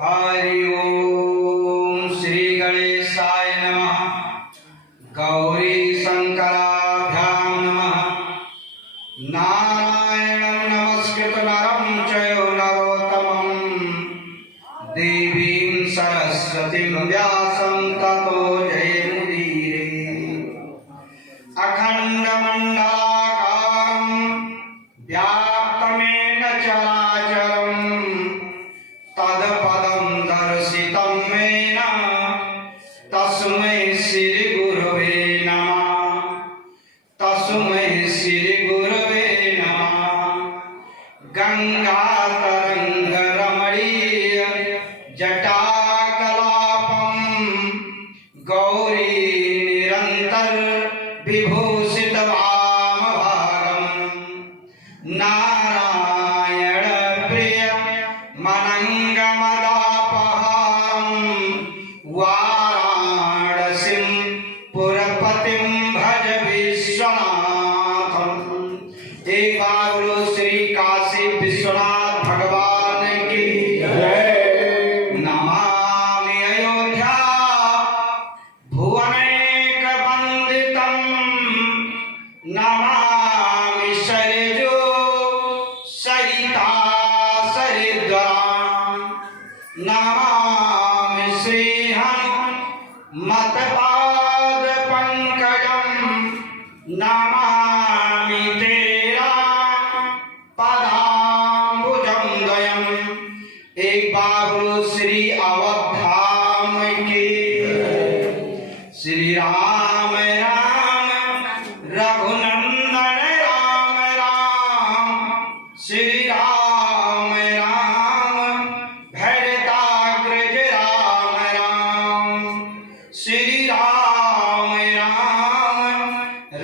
हरि ओम श्री गणेशाय नमः। गौरी शंकराभ्यां नमः। नारायणं नमस्कृत नरं चैव नरोत्तमं देवीं सरस्वतीं व्यासं ततो जयमुदीरये। अखण्डमण्डलाकारं व्याप्तमेन चराचरं तत्पदं दर्शितं येन तस्मै श्री गुरवे नमः। तस्मै श्री गुरवे नमः। गंगातरंगरमणीय जटाकलापं गौरी निरंतर विभूषित वामभागं नारायण प्रिय मनंगमदापहारं वाराणसीं पुरपतिं भज विश्वनाथं। एक बार बोलो श्री काशी विश्वनाथ भगवान की जय। नमामि अयोध्या भुवनैक वंदितं नमामि शैलजो सरिता सरिद्वारां नमामि श्रीहनुमत्पाद पंकजं नमामि तेरा पदाम्बुजं द्वयम्। एक बार बोलो श्री अवधाम की श्री राम राम रघुनंदन राम राम श्री राम राम भरताग्रज राम राम श्री राम राम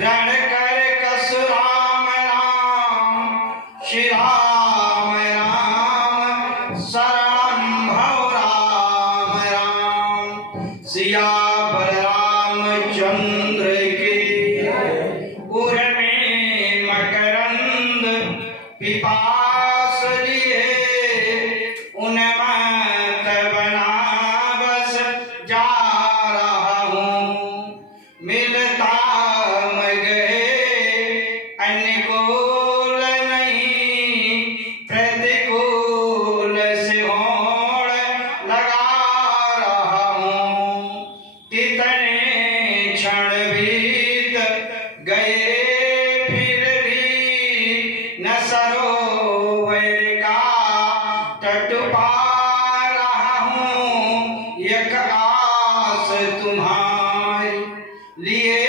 रणकर कस राम राम श्री राम राम शरणं भव राम राम। सियावर रामचंद्र की उर्मे मकरंद पिपास लिए उन्मत्त बनारस जा रहा हूँ। मिलता गए अनुकूल नहीं प्रतिकूल से होड़ लगा रहा हूँ। कितने क्षण बीत गए फिर भी न सरोवर का तट पा रहा हूँ। एक आस तुम्हारे लिए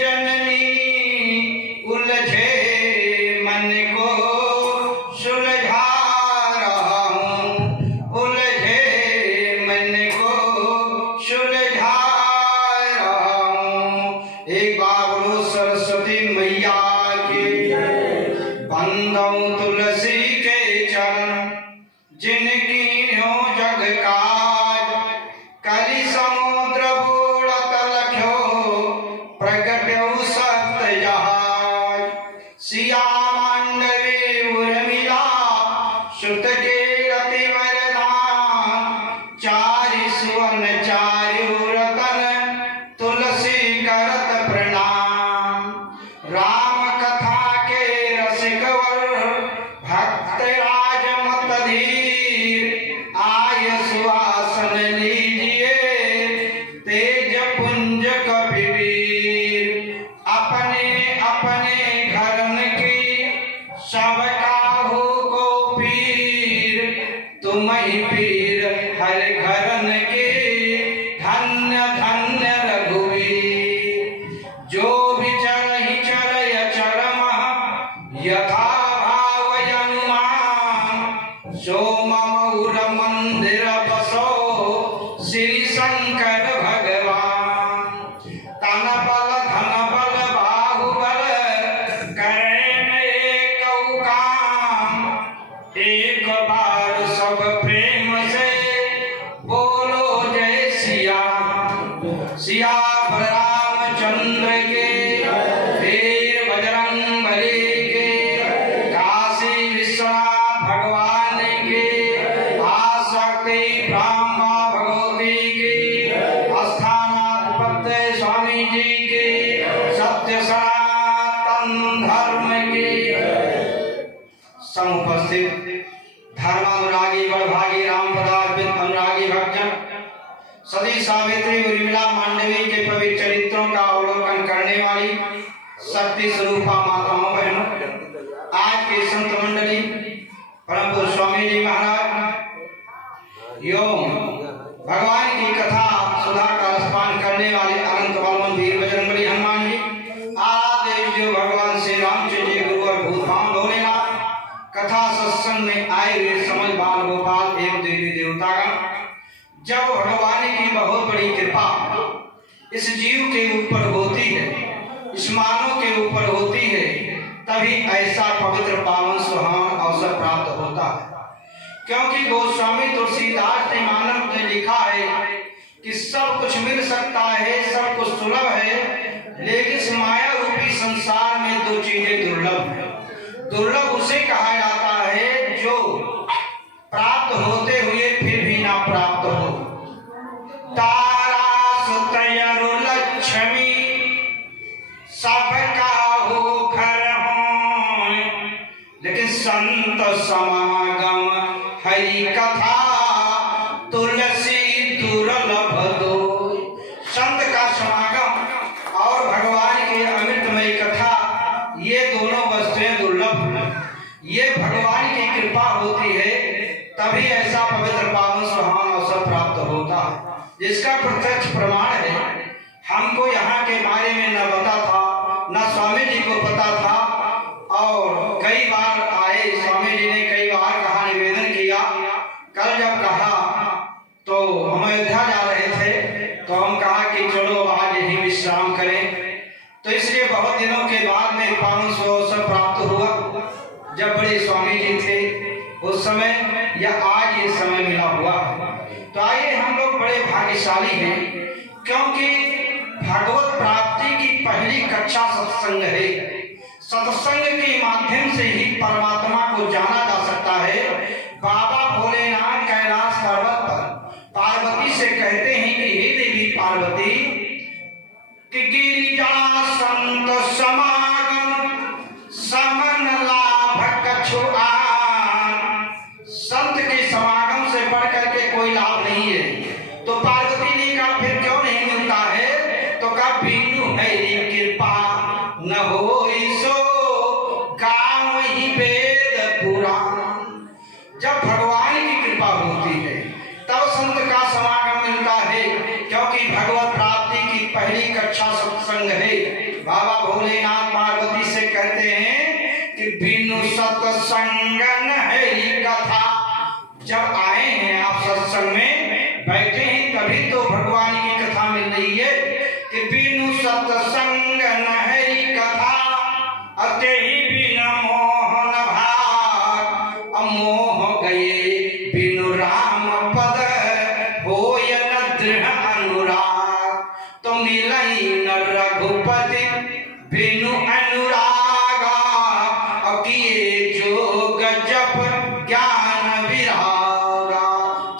जननी उलझे मन को सुलझा रहा हूँ। उलझे मन को सुलझा रहा हूँ। एक बार बोलो सरस्वती मैया की बंदों तुलसी के चरण जिनकी न्यो जग काज कलि समुद्र बूढ़त लख्यो प्रगट्यो सप्त जहाज। सिया मांडवी उर्मिला सुत के अति वरदान चारि सुवन चारि रतन तुलसी करत प्रणाम। राम कथा के रसिक वर भक्त राज मत धीर आय सुहासन लीजिए तेज पुंज कपिवीर। अपने अपने घरन की सब काहू को पीर तुम ही पीर हर घरन के धन्य धन्य रघुवीर। जो विचर ही चरय चरम यथा भाव अनुमान सो मम उर मंदिर बसो श्री शंकर भगवान। तन बल धन बल बाहुबल करें एक काम। एक बार सब प्रेम से बोलो जय सिया। सियावर रामचंद्र के वीर बजरंगबली के काशी विश्वनाथ भगवान उपस्थित धर्मानुरागी बड़भागी राम पदार्पित अनुरागी भक्तजन, सती सावित्री उर्मिला मांडवी के पवित्र चरित्रों का अवलोकन करने वाली शक्ति स्वरूपा माताओं बहनों, आज के संत मंडली परम पूज्य स्वामी जी महाराज एवं भगवान की कथा सुधा का रसपान करने वाले अनंत बलवान वीर बजरंगबली हनुमान जी, आदि जो भगवान श्री रामचंद्र जी गुरु और भूतभान भोलेनाथ, कथा सत्संग में आए हुए समझ बाल गोपाल एवं देवी देवतागण, जब भगवान की बहुत बड़ी कृपा इस जीव के ऊपर होती है, इस मानव के ऊपर होती है, तभी ऐसा पवित्र पावन सुहावन अवसर प्राप्त होता है। क्योंकि गोस्वामी तुलसीदास ने मानव ने लिखा है कि सब कुछ मिल सकता है, सब कुछ सुलभ है, लेकिन इस माया रूपी संसार में दो चीजें दुर्लभ है। दुर्लभ उसे कहा जाता है जो प्राप्त होते हुए फिर भी ना प्राप्त हो। तारा सुतयरु लक्ष्मी सबका हो घर हो, लेकिन संत समागम हरि कथा तुलसी दुर्लभ दो। संत का समागम और भगवान की अमृतमयी कथा, ये दोनों वस्तुएं दुर्लभ हैं। ये भगवान की कृपा होती है, तभी ऐसा पवित्र पावन सुहावन अवसर प्राप्त होता है, जिसका प्रत्यक्ष प्रमाण है। हमको यहाँ के बारे में न पता था, न स्वामी जी को पता था, और कई बार आए स्वामी जी ने कई बार कहा, निवेदन किया। कल जब कहा तो हम अयोध्या जा रहे थे, तो हम कहा कि चलो आज यही विश्राम करें। तो इसलिए बहुत दिनों के बाद में पावन अवसर प्राप्त हुआ, जब बड़े स्वामी जी थे उस समय या आज ये समय मिला हुआ। तो आइए, हम लोग बड़े भाग्यशाली हैं, क्योंकि भगवत प्राप्ति की पहली कक्षा सत्संग है। सत्संग के माध्यम से ही परमात्मा को जाना जा सकता है। बाबा भोलेनाथ कैलाश पर्वत पर पार्वती से कहते हैं कि हे देवी पार्वती, कि गिरिजा संत समागम समन लाभ कछु आन। संत के समागम से बढ़ करके कोई लाभ नहीं है। तो पार्वती ने कहा फिर क्यों नहीं मिलता है? तो कहा बिनु हरि कृपा न हो सो गाँव ही वेद पुराण। जब भगवान की कृपा होती है तब संत का समागम मिलता है, क्योंकि भगवत प्राप्ति की पहली कक्षा सत्संग है। बाबा भोलेनाथ पार्वती से कहते हैं कि बिनु सत्संग हरि कथा। जब आए हैं आप सत्संग में बैठे हैं, तभी तो भगवान की कथा मिल रही है। कि बिनु सत्संग हरि कथा अते ही बिन मोह न भाग। अमोह गए बिनु राम पद होय न दृढ़ अनुराग। तो मिलई न रघुपति बिनु अनुरागा। किए जोग जप ज्ञान विरागा।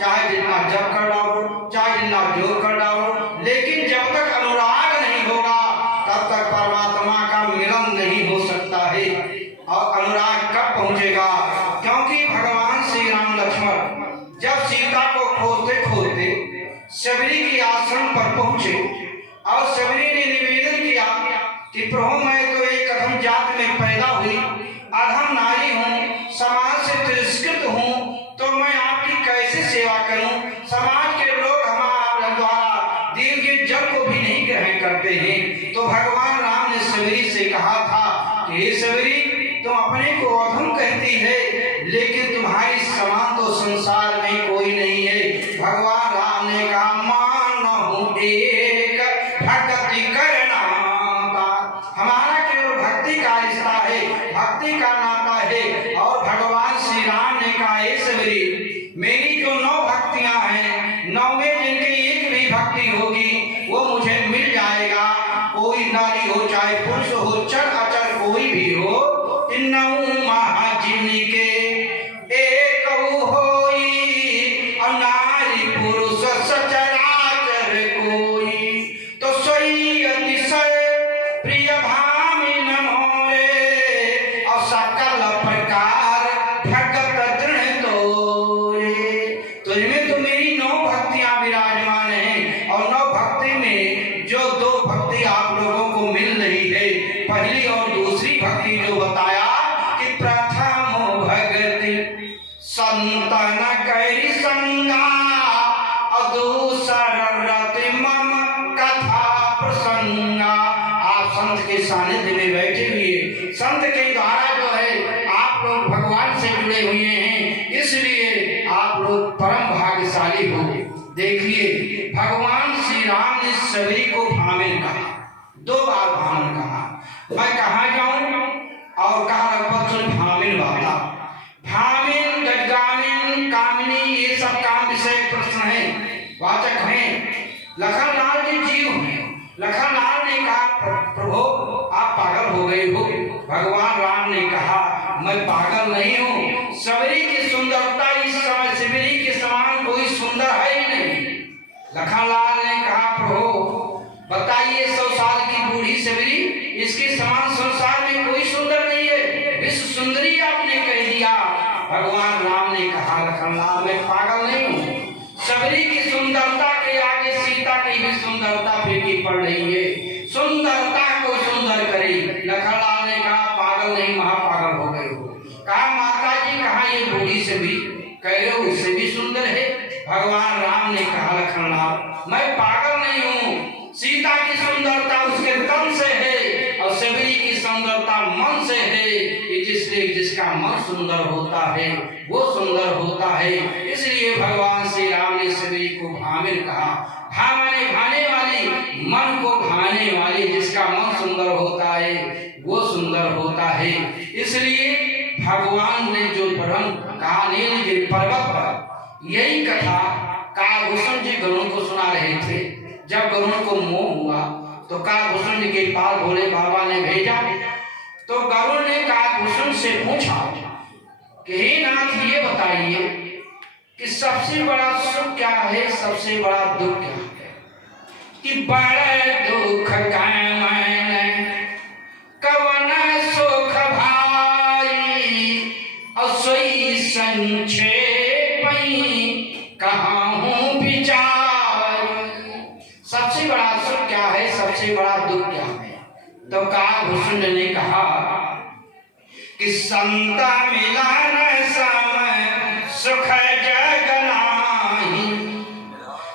चाहे जितना जप कराओ, चाहे जितना जो कराओ, लेकिन जब तक अनुराग नहीं होगा तब तक परमात्मा का मिलन नहीं हो सकता है। और अनुराग कब पहुंचेगा? क्योंकि भगवान श्री राम लक्ष्मण जब सीता को खोजते खोजते शबरी के आश्रम पर पहुंचे, और शबरी ने निवेदन किया कि प्रभु, मैं तो एक अधम जात में पैदा हुई, अधम नारी हूँ, समाज से तिरस्कृत हूँ, तो मैं आपकी कैसे सेवा करूँ? समाज के लोग हमारे द्वारा दिए गए जल को भी नहीं ग्रहण करते हैं। तो भगवान राम ने शबरी से कहा था कि हे शबरी, तुम अपने को अधम कहती है, लेकिन तुम्हारी समान तो संसार में कोई नहीं है। भगवान राम ने कहा, मानहु एक भक्ति करना का। हमारा केवल भक्ति का रिश्ता है, भक्ति का नाता है। और भगवान श्री राम ने कहा, हे शबरी, मेरी जो 9 भक्तियां हैं, 9 में जिनकी एक भी भक्ति होगी वो मुझे मिल जाएगा। कोई नारी हो, चाहे पुरुष हो, चर अचर कोई भी हो, नौ महाजिनी के एक होई। और नारी पुरुष सचराचर कोई, तो सोई अतिशय प्रिय भामिन मोरे। और सकल प्रकार भगत संतन कैरी संगा अदूसर रति मम कथा प्रसंगा। आप संत के सानिध्य में बैठे हुए, संत के द्वारा जो है आप लोग भगवान से जुड़े हुए हैं, इसलिए आप लोग परम भाग्यशाली हो। देखिए भगवान श्री राम ने सबरी को भामिन कहा, 2 बार भामिन कहा। मैं कहाँ जाऊं और कहा रघुपत भामिन बाता। भामिन, गजगामिन, कामिनी, ये सब काम विषय प्रश्न है, वाचक हैं। लखनलाल जी जीव हैं। लखनलाल ने कहा प्रभु आप पागल हो गए हो। भगवान राम ने कहा मैं पागल नहीं हूँ। सबरी की सुंदरता इस समय सबरी के समान कोई सुंदर है ही नहीं। लखनलाल ने कहा प्रभु बताइए 100 साल की बूढ़ी सबरी, इसके समान संसार में कोई सुंदर नहीं है, विश्व सुंदरी आपने कह दिया। भगवान राम ने कहा लखनलाल मैं पागल नहीं हूँ। सबरी की सुंदरता के आगे सीता की भी सुंदरता फीकी पड़ रही है। सुंदरता को सुंदर करे। लखनलाल ने कहा पागल नहीं महापागल हो गए हो। कहा माता जी कहा ये बूढ़ी सबरी कह रहे हो इससे भी सुंदर है। भगवान राम ने कहा लखनलाल मैं पागल नहीं हूँ। सीता की सुंदरता उसके तन से है और सबरी की सुंदरता मन से है। जिसका मन सुंदर होता है वो सुंदर होता है। इसलिए भगवान श्री राम ने सबरी को भामिन कहा। भाने भाने वाली, मन को भाने वाली, जिसका मन सुंदर होता है वो सुंदर होता है। इसलिए भगवान ने जो परम कहा नीलगिरि पर्वत पर यही कथा कालभूषण जी गरुड़ को सुना रहे थे। जब गरुड़ को मोह हुआ तो कालभूषण जी के पास भोले बाबा ने भेजा। तो गरुड़ ने कालभूषण से पूछा कि हे नाथ ये बताइए कि सबसे बड़ा सुख क्या है, सबसे बड़ा दुख क्या है। कि बड़े दुख मैंने कवन सुख भाई और सोई संक्षेप कहाँ विचार। सबसे बड़ा सुख क्या है, सबसे बड़ा दुख क्या है। तो कालभूषण ने कहा कि संत मिलन समय सुख जग नाही।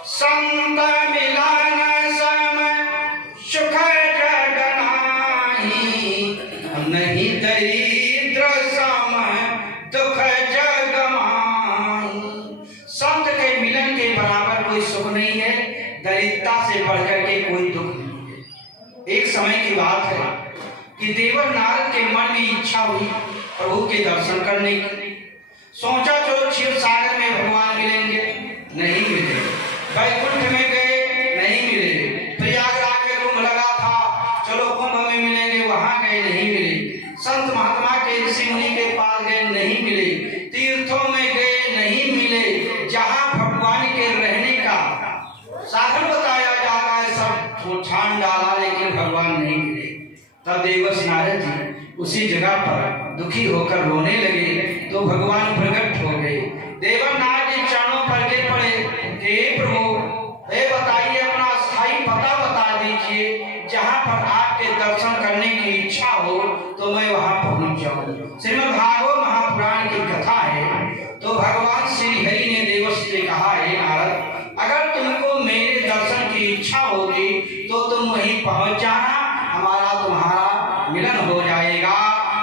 संत मिलन समय सुख जग नाही। नहीं दरिद्र समय दुख जग माही। संत के मिलन के बराबर कोई सुख नहीं है, दरिद्रता से बढ़कर के कोई दुख नहीं। एक समय की बात है कि देवर नारद के मन में इच्छा हुई प्रभु के दर्शन करने की। सोचा चलो क्षीर सागर में भगवान मिलेंगे, नहीं मिले। वैकुंठ में गए, नहीं मिले। प्रयागराज में कुंभ लगा था, चलो कुंभ में मिलेंगे, वहां गए, नहीं मिले। संत महात्मा के ऋषि मुनि के पास गए, नहीं मिले। तीर्थों में गए, नहीं मिले। जहां भगवान के रहने का साधन बताया जाता है सब छान डाला, लेकिन भगवान नहीं मिले। तब देवर्षि नारद जी उसी जगह पर दुखी होकर रोने लगे तो भगवान प्रकट हो गए। देवर नारद जी चरणों पर गिर पड़े। हे प्रभु हे बताइए अपना स्थायी पता बता दीजिए, जहाँ पर आपके दर्शन करने की इच्छा हो तो मैं वहाँ पहुँच जाऊँ। श्रीमद् भागवत महापुराण की कथा है। तो भगवान श्री हरि ने देवर्षि से कहा हे नारद अगर तुमको मेरे दर्शन की इच्छा होगी तो तुम वहीं पहुँच जाना, हमारा तुम्हारा मिलन हो जाएगा।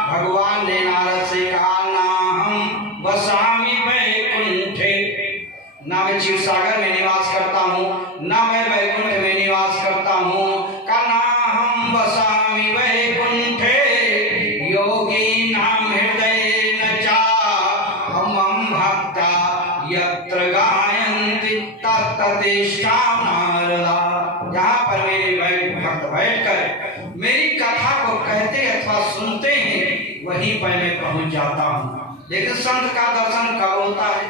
भगवान ने नारद से कहा ना हम वसामि वैकुंठे, ना मैं क्षीर सागर में निवास करता हूँ, ना मैं वैकुंठ में निवास करता हूँ। का ना हम वसामि वैकुंठे योगी नाम हृदय न चा हम भक्ता यत्र गायन्ति तत्तिष्ठा नारदा। जहाँ पर मेरे भक्त बैठकर मेरी कथा को कहते अथवा सुनते हैं वहीं पर मैं पहुंच जाता हूँ। लेकिन संत का दर्शन कब होता है?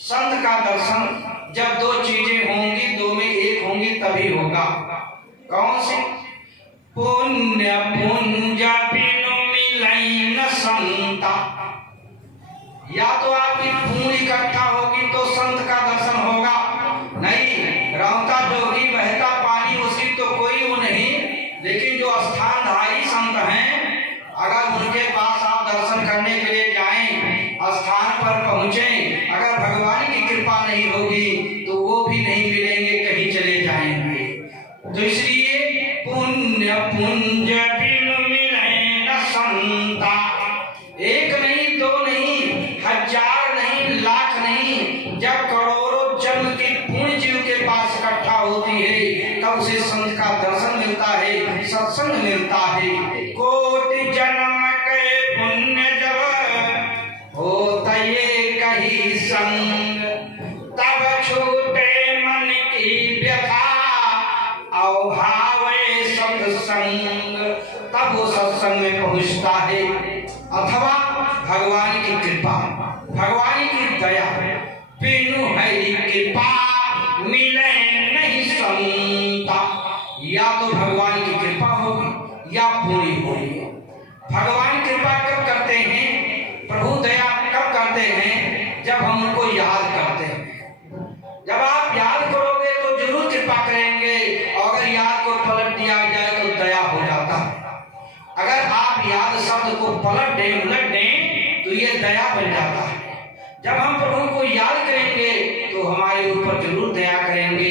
संत का दर्शन जब 2 चीजें होंगी, 2 में 1 होंगी तभी होगा। कौन सी? पुण्य पुंज बिनु मिलै न संता। या तो आपकी पुण्य इकट्ठा होगी तो संत का दर्शन होगा, नहीं रौता जोगी बहता पानी उसकी तो कोई वो नहीं। लेकिन जो स्थानधारी संत हैं, अगर उनके पास आप दर्शन करने के लिए जाएं, स्थान पर पहुँचे, अगर भगवान की कृपा नहीं होगी तो वो भी नहीं मिलेंगे, कहीं चले जाएंगे। तो इसलिए पुण्य पुंज बिनु मिले न संता, एक नहीं, दो नहीं, हजार नहीं, लाख नहीं, जब करोड़ों जन्म की पुण्य जीव के पास इकट्ठा होती है तब उसे संत का दर्शन मिलता है, सत्संग मिलता है। कोटि जन्म के पुण्य जब होता ये कहीं संग, तब छूटे मन की व्यथा अभावे सत्संग, तब वो सत्संग में पहुंचता है। अथवा भगवान की कृपा, भगवान की दया, बिनु हरि कृपा मिले नहीं संता। या तो भगवान की कृपा होगी या पूरी होगी। भगवान कृपा कब करते हैं, प्रभु दया कब करते हैं, जब हम उनको याद करते हैं। जब आप याद करोगे तो जरूर कृपा करेंगे, और अगर याद को पलट दिया जाए तो दया हो जाता है। अगर आप याद शब्द को पलट दें, उलट दें, तो ये दया बन जाता है। जब हम प्रभु को याद करेंगे तो हमारे ऊपर जरूर दया करेंगे।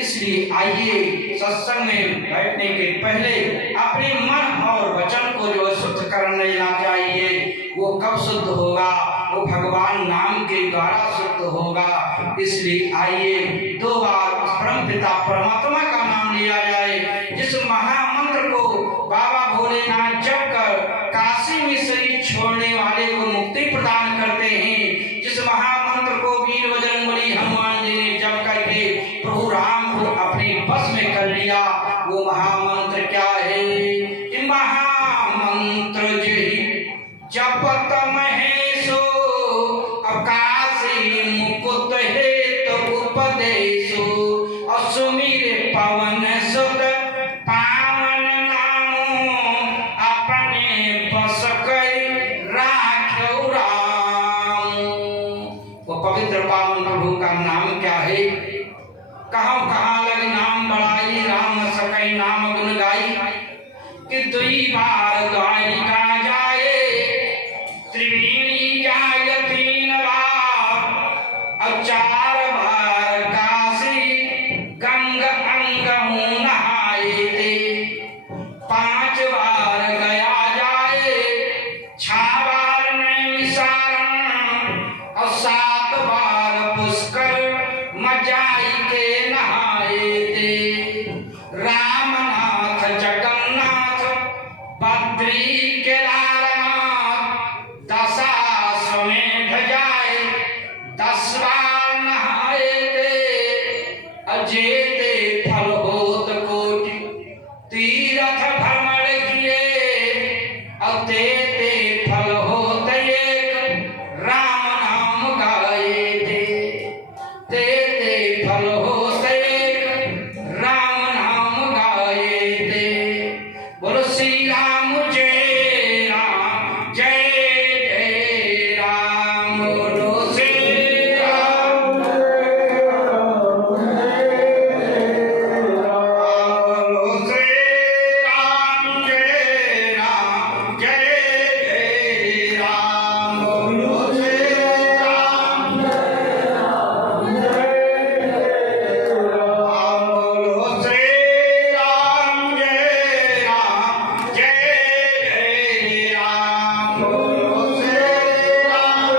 इसलिए आइए सत्संग में बैठने के पहले अपने मन और वचन को जो शुद्ध कर लेना चाहिए। वो कब शुद्ध होगा, वो भगवान नाम के द्वारा शुद्ध होगा। इसलिए आइए दो बार परम पिता परमात्मा का नाम लिया जाए। जिस महामंत्र को बाबा भोलेनाथ जप कर काशी में शरीर छोड़ने वाले को मुक्ति प्रदान करते हैं, जिस महामंत्र को वीर बजरंगबली हनुमान जी ने जप करके प्रभु राम को अपने बस में कर लिया, वो महामंत्र क्या है? कि महामंत्र जपत महेशो अकाशी मुकुट हेतु उपदेशो, असुमिर पवन सुत पावन नामो, अपने बस कई राख्यो राम। वो पवित्र पावन प्रभु का नाम क्या है? कहाँ कहाँ लग नाम बढ़ाई, राम सकई नाम गुण गाई। कि दुई बार द्वारिका जाए, त्रिवेणी जाय तीन बार, और चार बार काशी गंगा अंग नहाए थे। 5 बार गया जाए, 6 बार नैमिषारण्य, और 7 बार पुष्कर मजाई के नहाए थे। रामनाथ जगन्नाथ बद्री केदारनाथ, 10 आश्रमें जाए, 10 बार नहाए थे। अजेते फल होत कोटि तीर्थ भ्रमण किए, और तेते फल होत एक राम नाम गाए थे। तेते फल होत एक राम नाम गाए थे। बोलो श्री राम जय राम, जय जय राम। बोलो श्री राम जय राम, बोलो श्री राम जय राम, जय जय राम। बोलो श्री राम जय राम, जय जय राम। बोलो श्री राम जय राम, जय जय राम। बोलो श्री राम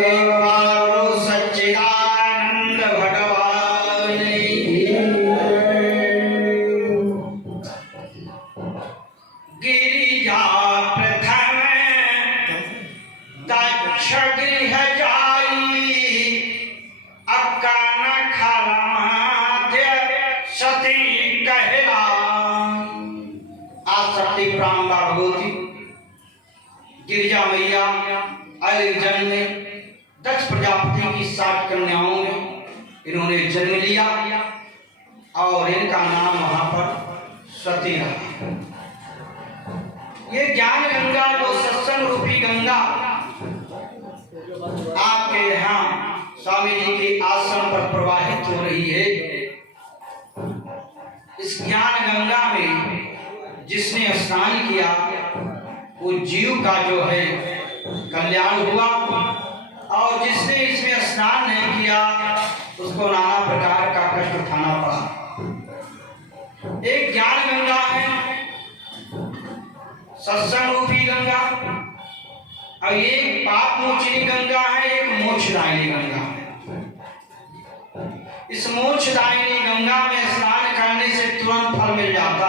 एक बार सच्चिदानंद भगवान गिरिजा प्रथम दक्ष गृह जाई, अक्का खल माध्य सती कहलाई। आज सती प्रांबा भगवती गिरिजा मैया अल जन्म में दक्ष प्रजापति की 7 कन्याओं में इन्होंने जन्म लिया, और इनका नाम वहां पर सती रहा। ये ज्ञान गंगा जो सत्संग रूपी गंगा आपके यहाँ स्वामी जी के आश्रम पर प्रवाहित हो रही है, इस ज्ञान गंगा में जिसने स्नान किया उस जीव का जो है कल्याण हुआ, और जिसने इसमें स्नान नहीं किया उसको नाना प्रकार का कष्ट उठाना पड़ा। एक ज्ञान गंगा है, सत्संग रूपी गंगा, और एक पाप मोचनी गंगा है, एक मोक्षदायिनी गंगा है। इस मोक्षदायिनी गंगा में स्नान करने से तुरंत फल मिल जाता।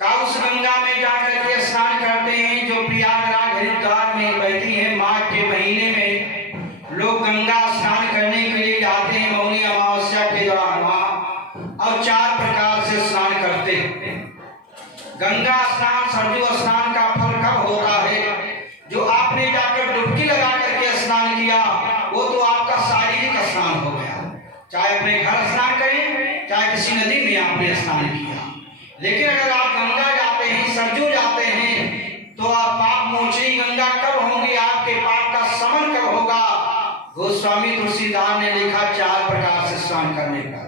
का उस गंगा में जाकर के स्नान करते हैं जो प्रयागराज हरिद्वार में बहती है। माघ के महीने में लोग गंगा स्नान करने के लिए जाते हैं मौनी अमावस्या के दौरान वहां, और 4 प्रकार से स्नान करते हैं। गंगा स्नान सरजू स्नान का फल कब होता है? जो आपने जाकर डुबकी लगा करके स्नान किया वो तो आपका शारीरिक स्नान हो गया, चाहे अपने घर स्नान करें चाहे किसी नदी में आपने स्नान किया। लेकिन अगर आप गंगा जाते हैं, सरजू जाते हैं, तो आप पाप मोचनी गंगा कब होंगी, आपके पाप का समन कब होगा? गोस्वामी तुलसीदास ने लिखा 4 प्रकार से स्नान करने का।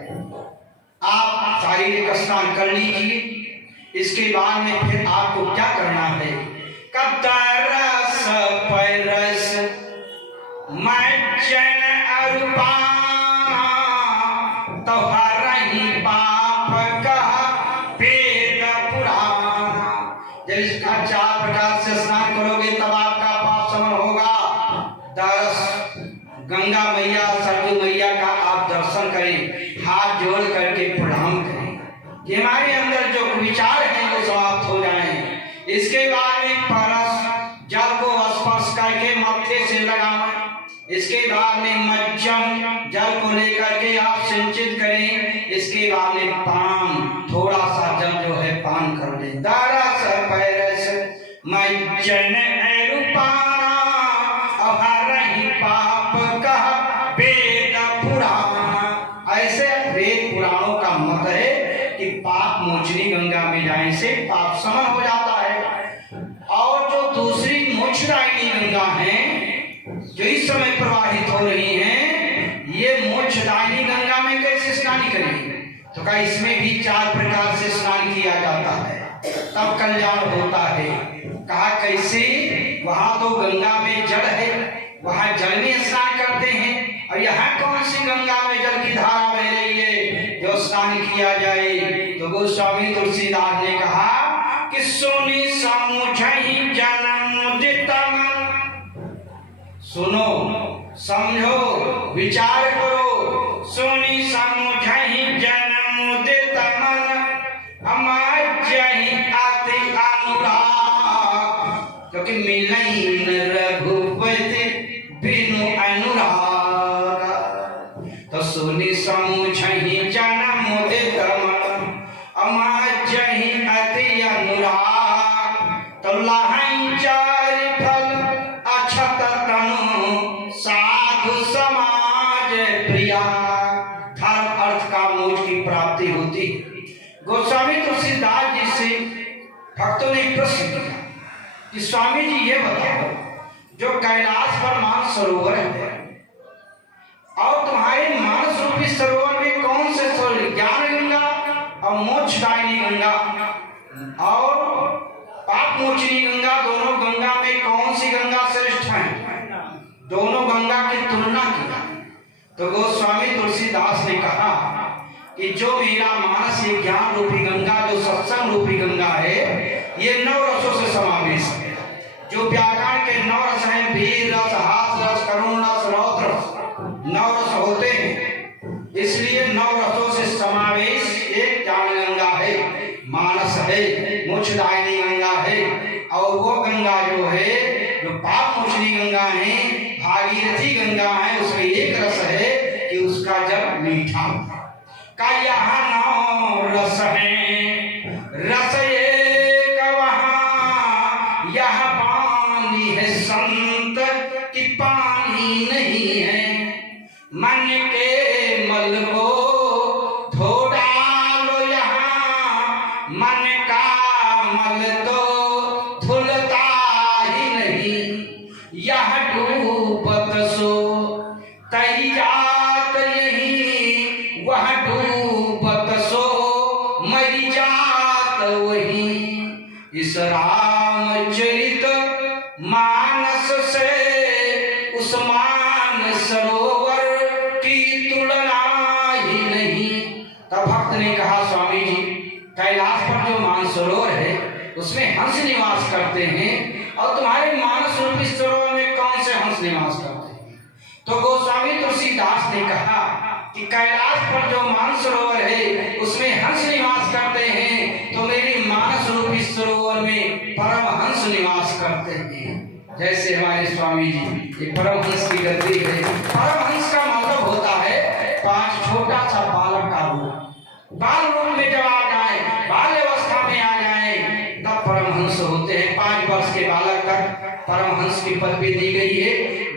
आप शारीरिक स्नान कर लीजिए, इसके बाद में फिर आपको क्या करना है? कतरस पैरस मज्जन अरूपाना तो हरहि पाप का वेद पुराना। जब इसका 4 प्रकार से स्नान करोगे तब आपका पाप समन होगा। दरस, गंगा मैया सरजू मैया का आप दर्शन करें, हाथ जोड़ करके प्रणाम करें कि हमारे अंदर जो विचार हैं वो समाप्त हो जाएं। इसके बाद में परस, जल को स्पर्श करके माथे से लगाएं। इसके बाद में मज्जन, जल को लेकर के आप सिंचित करें। इसके बाद में पान, थोड़ा सा जल जो है पान कर लें। दरस पैरस मज्जन अरूपाना हरहि पाप का वेद पुराना। ऐसे वेद पुराणों का मत है कि पाप मोचनी गंगा में जाने से पाप समन हो जाता है। और जो दूसरी मोक्षदायिनी गंगा है जो इस समय प्रवाहित हो रही हैं, ये मोक्षदायिनी गंगा में कैसे स्नान करेंगे? तो कहा इसमें भी 4 प्रकार से स्नान किया जाता है, तब कल्याण होता है। कहा कैसे? वहां तो गंगा में जल है, वहां जल में स्नान करते हैं, और यहाँ कौन सी गंगा में जल की धारा बह रही है जो स्नान किया जाए? तो गोस्वामी तुलसीदास ने कहा कि सुनी समुझहि जन्म दितम। सुनो, समझो, विचार करो। सुनी समुझहि जन्म दितम अमाज्यहि अति अनुराग। क्योंकि मिलहि न रघुपति बिनु अनुराग। तो सुनी समुझहि जन्म दितम अमाज्यहि अति अनुराग। तो लहै चारि फल अछत तनु साधु समाज प्रिया। धर्म अर्थ का मोक्ष की प्राप्ति होती। गोस्वामी तुलसीदास जी से भक्तों ने प्रश्न किया कि स्वामी जी ये बताओ, जो कैलाश पर मानस सरोवर है और तुम्हारे मानस रूपी सरोवर में कौन से सरोवर, ज्ञान गंगा और मोक्षदायिनी गंगा और पाप मोचनी गंगा, दोनों गंगा में कौन सी गंगा श्रेष्ठ है? दोनों गंगा की तुलना किया। तो गोस्वामी तुलसीदास ने कहा कि जो मेरा मानस ये ज्ञान रूपी गंगा, जो सत्संग रूपी गंगा है, ये 9 रसों से समावेश है। जो व्याकरण के 9 रस हैं, वीर रस, हास रस, करुण रस, रौद्र रस, 9 रस होते हैं। इसलिए 9 रसों से समावेश एक ज्ञान गंगा है, मानस है, मोक्षदायिनी गंगा है। और वो गंगा जो है, जो पाप मोचनी गंगा है, भागीरथी गंगा है, उसमें एक रस है कि उसका जल मीठा का। यहाँ 9 रस हैं, रस एक वहाँ, यह पानी है संत की पानी नहीं है। मन के मल को धो डालो यहाँ, मन का मल तो धुलता ही नहीं। यह डूबत सो तई जात यही, वह डूबत सो मरी जात वही। इस रात मानस से उस मान सरोवर की तुलना ही नहीं। तब भक्त ने कहा, स्वामी जी, कैलाश पर जो मानसरोवर है उसमें हंस निवास करते हैं, और तुम्हारे मानस रूपी सरोवर में कौन से हंस निवास करते हैं? तो गोस्वामी तुलसीदास ने कहा कि कैलाश पर जो मानसरोवर है उसमें हंस निवास करते हैं, तो मेरे मानस रूपी सरोवर में परमहंस निवास करते हैं। जैसे हमारे स्वामी जी एक परमहंस की गद्दी है। परमहंस का मतलब होता है 5 छोटा सा बालक का रूप। बाल रूप में जब आ जाए, बाल्यावस्था में आ जाए, तब परमहंस होते हैं। 5 वर्ष के बालक तक परमहंस की पदवी दी गई है।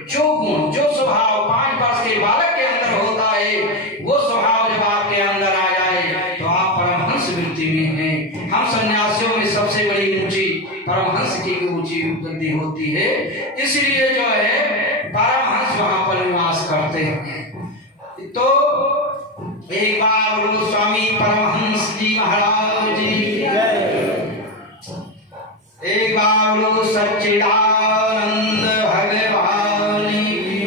जो गुण, जो स्वभाव 5 वर्ष के बालक के अंदर होता है, वो स्वभाव जब आपके अंदर आ जाए तो आप परमहंस वृत्ति में हैं। हम सन्यासियों में सबसे बड़ी ऊंची परमहंस की ऊंची उपलब्धि होती है, इसलिए जो है परमहंस वहां पर निवास करते हैं। तो एक बार बोलो स्वामी परमहंस जी महाराज जी, एक बार बोलो सच्चिदानंद भगवान की।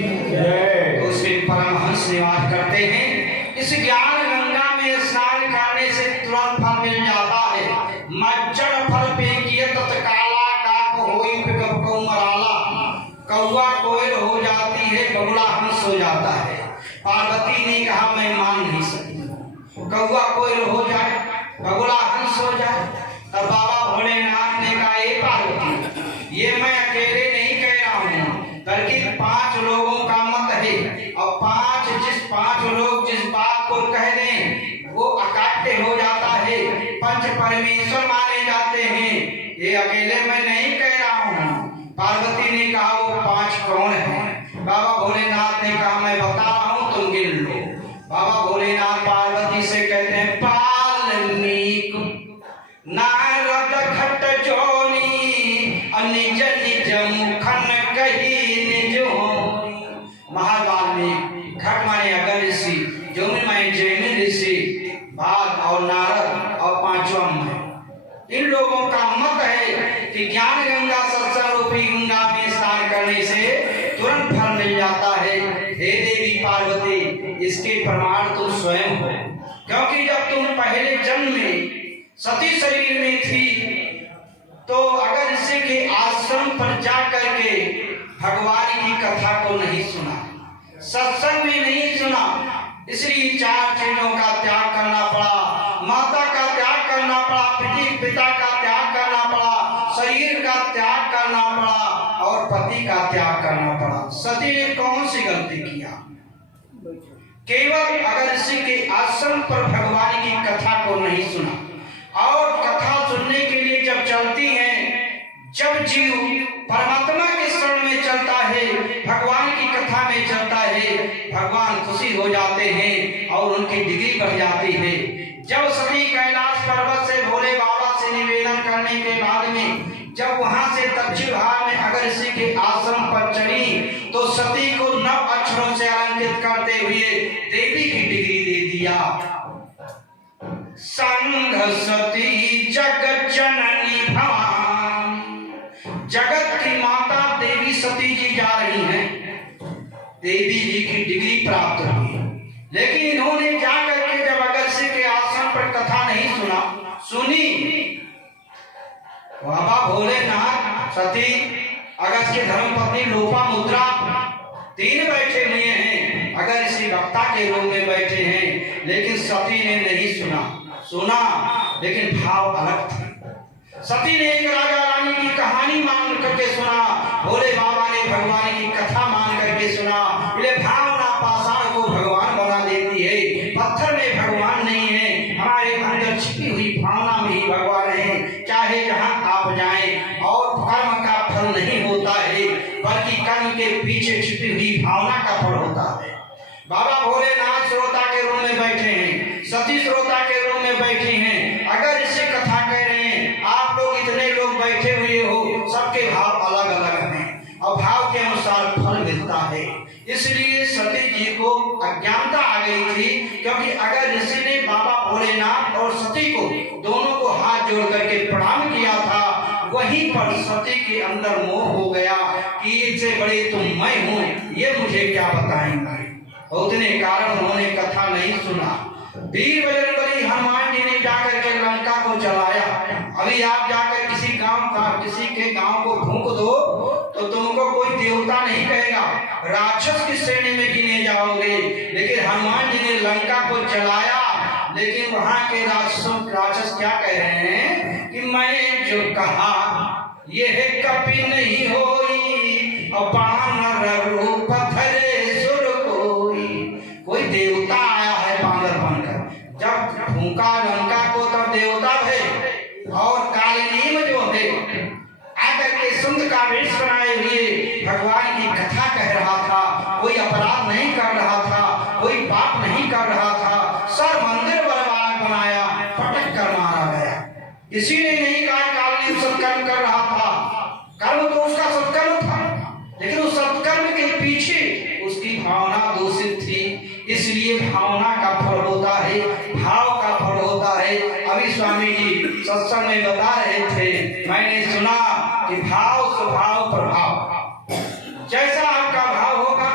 उसमें परमहंस निवास करते हैं। इस ज्ञान गंगा में स्नान करने से तुरंत फल मिल जाता है। मज्जन फल पे किए तत्काला काक होई मराला, कौआ कोयल हो जाती है, बगुला हंस हो जाता है। पार्वती ने कहा, मैं मान नहीं सकती, कौआ कोयल हो जाए, बगुला हंस हो जाए। तब बाबा भोलेनाथ ने कहा, ए पार्वती, ये मैं अकेले नहीं कह रहा हूँ, बल्कि 5 लोगों का मत है, और 5 लोग जिस बात को कह दें वो अकाट्य हो जाता है, पंच परमेश्वर माने जाते हैं। ये अकेले मैं नहीं कह रहा हूँ। पार्वती ने कहा, वो 5 कौन है? बाबा भोलेनाथ ने कहा, मैं बता रहा हूँ, तुम गिन लो। बाबा भोलेनाथ पार्वती से कहते हैं, पालनीक नारद खट जोनी, निज निज मुखन कही निज होनी। महावाल्मीकि, खट माने अगर ऋषि, जोनि माने जैमिन ऋषि, बाघ और नारद, और 5वां मैं। इन लोगों का मत है कि ज्ञान गंगा सत्संग रूपी गंगा में स्नान करने से तुरंत फल मिल जाता है। हे देवी पार्वती, इसके प्रमाण तुम स्वयं हो, क्योंकि जब तुम पहले जन्म में सती शरीर में थी, तो अगर इसी के आश्रम पर जा करके भगवान की कथा को नहीं सुना, सत्संग में नहीं सुना, इसलिए 4 चीजों का त्याग करना पड़ा। माता का त्याग करना पड़ा, पिता का त्याग करना पड़ा, शरीर का त्याग करना पड़ा, और पति का त्याग करना पड़ा। सती ने कौन सी गलती किया? केवल अगर इसी के आश्रम पर भगवान की कथा को नहीं सुना। और कथा सुनने के लिए जब चलती हैं, जब जीव परमात्मा के शरण में चलता है, भगवान की कथा में चलता है, भगवान खुशी हो जाते हैं और उनकी डिग्री बढ़ जाती है। जब सती कैलाश पर्वत से भोले बाबा से निवेदन करने के बाद में जब वहां से दक्षिण भाग में अगर इसी के आश्रम पर चढ़ी, तो सती को 9 अक्षरों से अलंकृत करते हुए देवी की डिग्री दे दिया। संघ सती जगत जननी भवानी, जगत की माता देवी सती जी जा रही हैं, देवी जी की डिग्री प्राप्त हुई। लेकिन इन्होंने जाकर के जब अगस्त्य के आश्रम पर कथा नहीं सुनी, बाबा भोलेनाथ, सती, अगस्त्य की धर्मपत्नी लोपामुद्रा 3 बैठे हुए हैं, अगस्त्य वक्ता के रूप में बैठे हैं, लेकिन सती ने नहीं सुना, लेकिन भाव अलग था। सती ने एक राजा रानी की कहानी मान करके सुना, भोले बाबा ने भगवान की कथा मान करके सुना। बोले भावना पाषाण को भगवान बना देती है, पत्थर में भगवान नहीं है, हमारे अंदर छिपी हुई भावना में ही भगवान है। चाहे जहां आप जाएं, और कर्म का फल नहीं होता है, बल्कि कर्म के पीछे छिपी हुई भावना का फल होता है। बाबा भोलेनाथ श्रोता के रूप में बैठे हैं, सती श्रोता के रूप में बैठी हैं। अगर इससे कथा कह रहे हैं, आप लोग इतने लोग बैठे हुए हो, सबके भाव अलग अलग हैं, और भाव के अनुसार फल मिलता है। इसलिए सती जी को अज्ञानता आ गई थी, क्योंकि अगर ऋषि ने बाबा भोलेनाथ और सती को दोनों को हाथ जोड़ करके प्रणाम किया था, वहीं पर सती के अंदर मोह हो गया कि इससे बड़े तुम मैं हूँ, ये मुझे क्या बताएंगे। उतने कारण उन्होंने कथा नहीं सुना। वीर बजरंगबली हनुमान जी ने जाकर के लंका को जलाया। अभी आप जाकर किसी के गांव को फूंक दो तो तुमको कोई देवता नहीं कहेगा, राक्षस की श्रेणी में गिने जाओगे। लेकिन हनुमान जी ने लंका को जलाया, लेकिन वहां के राक्षस क्या कह रहे हैं कि मैं जो कहा यह कभी नहीं होई, बानर रूप धरे सुर कोई देवता आया है बानर बनकर। जब फूंका लंका को तब देवता है। और कालनीम जो है आकर के सुंद का वेश बनाए हुए भगवान की कथा कह रहा था। कोई अपराध नहीं कर रहा था, कोई पाप नहीं कर रहा था, सर मंदिर बर्बाद बनाया, पटक कर मारा गया। किसी ने नहीं कहा कालनीम सत्कर्म कर रहा था, कर्म तो उसका सत्कर्म था, लेकिन उस सत्कर्म के पीछे उसकी भावना दूषित थी। इसलिए भावना का फल होता है, भाव का फल होता है। अभी स्वामी जी सत्संग में बता रहे थे, मैंने सुना कि भाव स्वभाव प्रभाव, जैसा आपका भाव होगा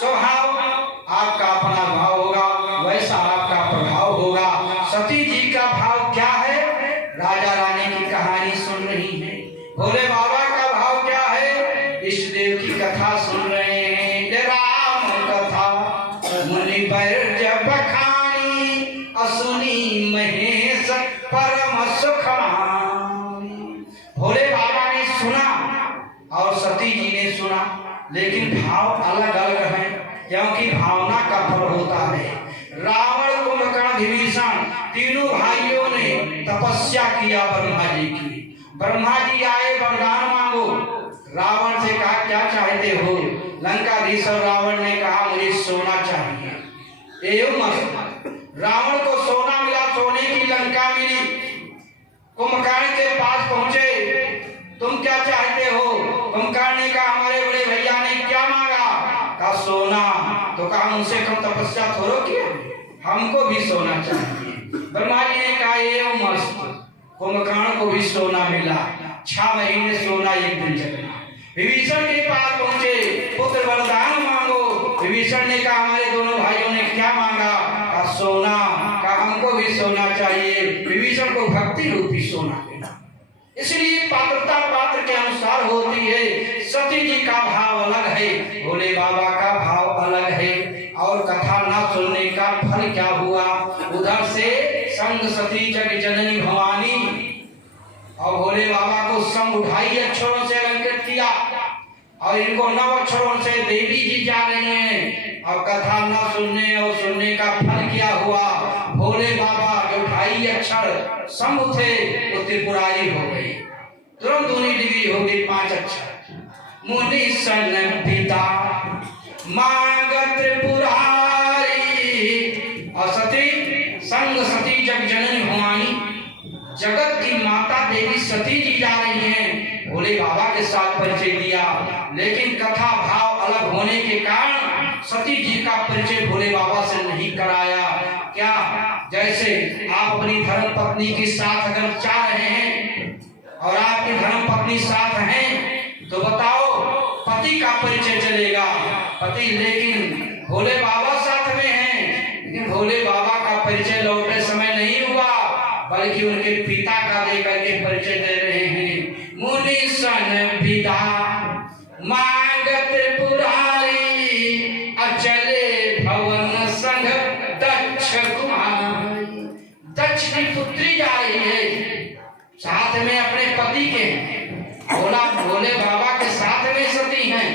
स्वभाव आपका अपना भाव होगा, वैसा आपका प्रभाव होगा। सती जी का भाव क्या है? राजा रानी की कहानी सुन रही है। भोले बाबा का भाव क्या है? इष्ट देव की कथा सुन रहे हैं। राम कथा मुनि पर जब बखानी, असुनी महेश परम सुख मानी। भोले बाबा ने सुना और सती जी ने सुना, लेकिन भाव अलग अलग है, क्योंकि भावना का फल होता है। रावण, कुंभकर्ण, विभीषण तीनों भाइयों ने तपस्या किया ब्रह्मा जी की। ब्रह्मा जी आए, वरदान मांगो। रावण से कहा क्या चाहते हो? लंकाधीश्वर रावण ने कहा मुझे सोना चाहिए। एवं रावण को सोना मिला, सोने की लंका मिली। कुंभकर्ण के पास पहुंचे, तुम क्या चाहते हो? कुंभकर्ण ने कहा हमारे बड़े भैया ने क्या मांगा? कहा सोना। तो कहा उनसे कम तपस्या थोड़ो किया, हमको भी सोना चाहिए। ब्रह्मा जी ने कहा एवं मस्त। कुंभकर्ण को भी सोना मिला, 6 महीने सोना एक दिन चलना। विभीषण के पास पहुंचे, पुत्र वरदान मांगो। विभीषण ने कहा हमारे दोनों भाइयों ने क्या मांगा? कहा सोना। कहा हमको भी सोना चाहिए। विभीषण को भक्ति रूपी सोना देना। इसलिए पात्रता पात्र के अनुसार होती है। सती जी का भाव अलग है, भोले बाबा का भाव अलग है। और कथा न सुनने का फल क्या हुआ? उधर से संग सती जग जननी भवानी और भोले बाबा को संग उठाई अक्षरों से अलंकृत किया, और इनको 9 अक्षरों से देवी जी जा रहे हैं। और कथा न सुनने और सुनने का फल क्या हुआ? भोले बाबा के उठाई अक्षर शंभु थे, वो त्रिपुरारी हो गई। तुरंत दूनी डिग्री हो गई 5 अक्षर। मुनि सन पिता मांग त्रिपुरारी। और सती संग सती जग जननी भवानी, जगत की माता देवी सती जी जा रही हैं। भोले बाबा के साथ परिचय दिया, लेकिन कथा भाव अलग होने के कारण सती जी का परिचय भोले बाबा से नहीं कराया। क्या? जैसे आप अपनी धर्म पत्नी के साथ अगर जा रहे हैं और आपकी धर्म पत्नी साथ हैं, तो बताओ पति का परिचय चलेगा पति, लेकिन भोले बाबा साथ में हैं, लेकिन भोले बाबा का परिचय लौटे समय नहीं हुआ, बल्कि उनके पिता का देकर के परिचय दे रहे हैं। मुनि सन पिता मांग त्रिपुरारी, अचले भवन संग दक्ष कुमारी। दक्ष की पुत्री जा रही है, साथ में अपने पति के। भोले बाबा के साथ में सती हैं,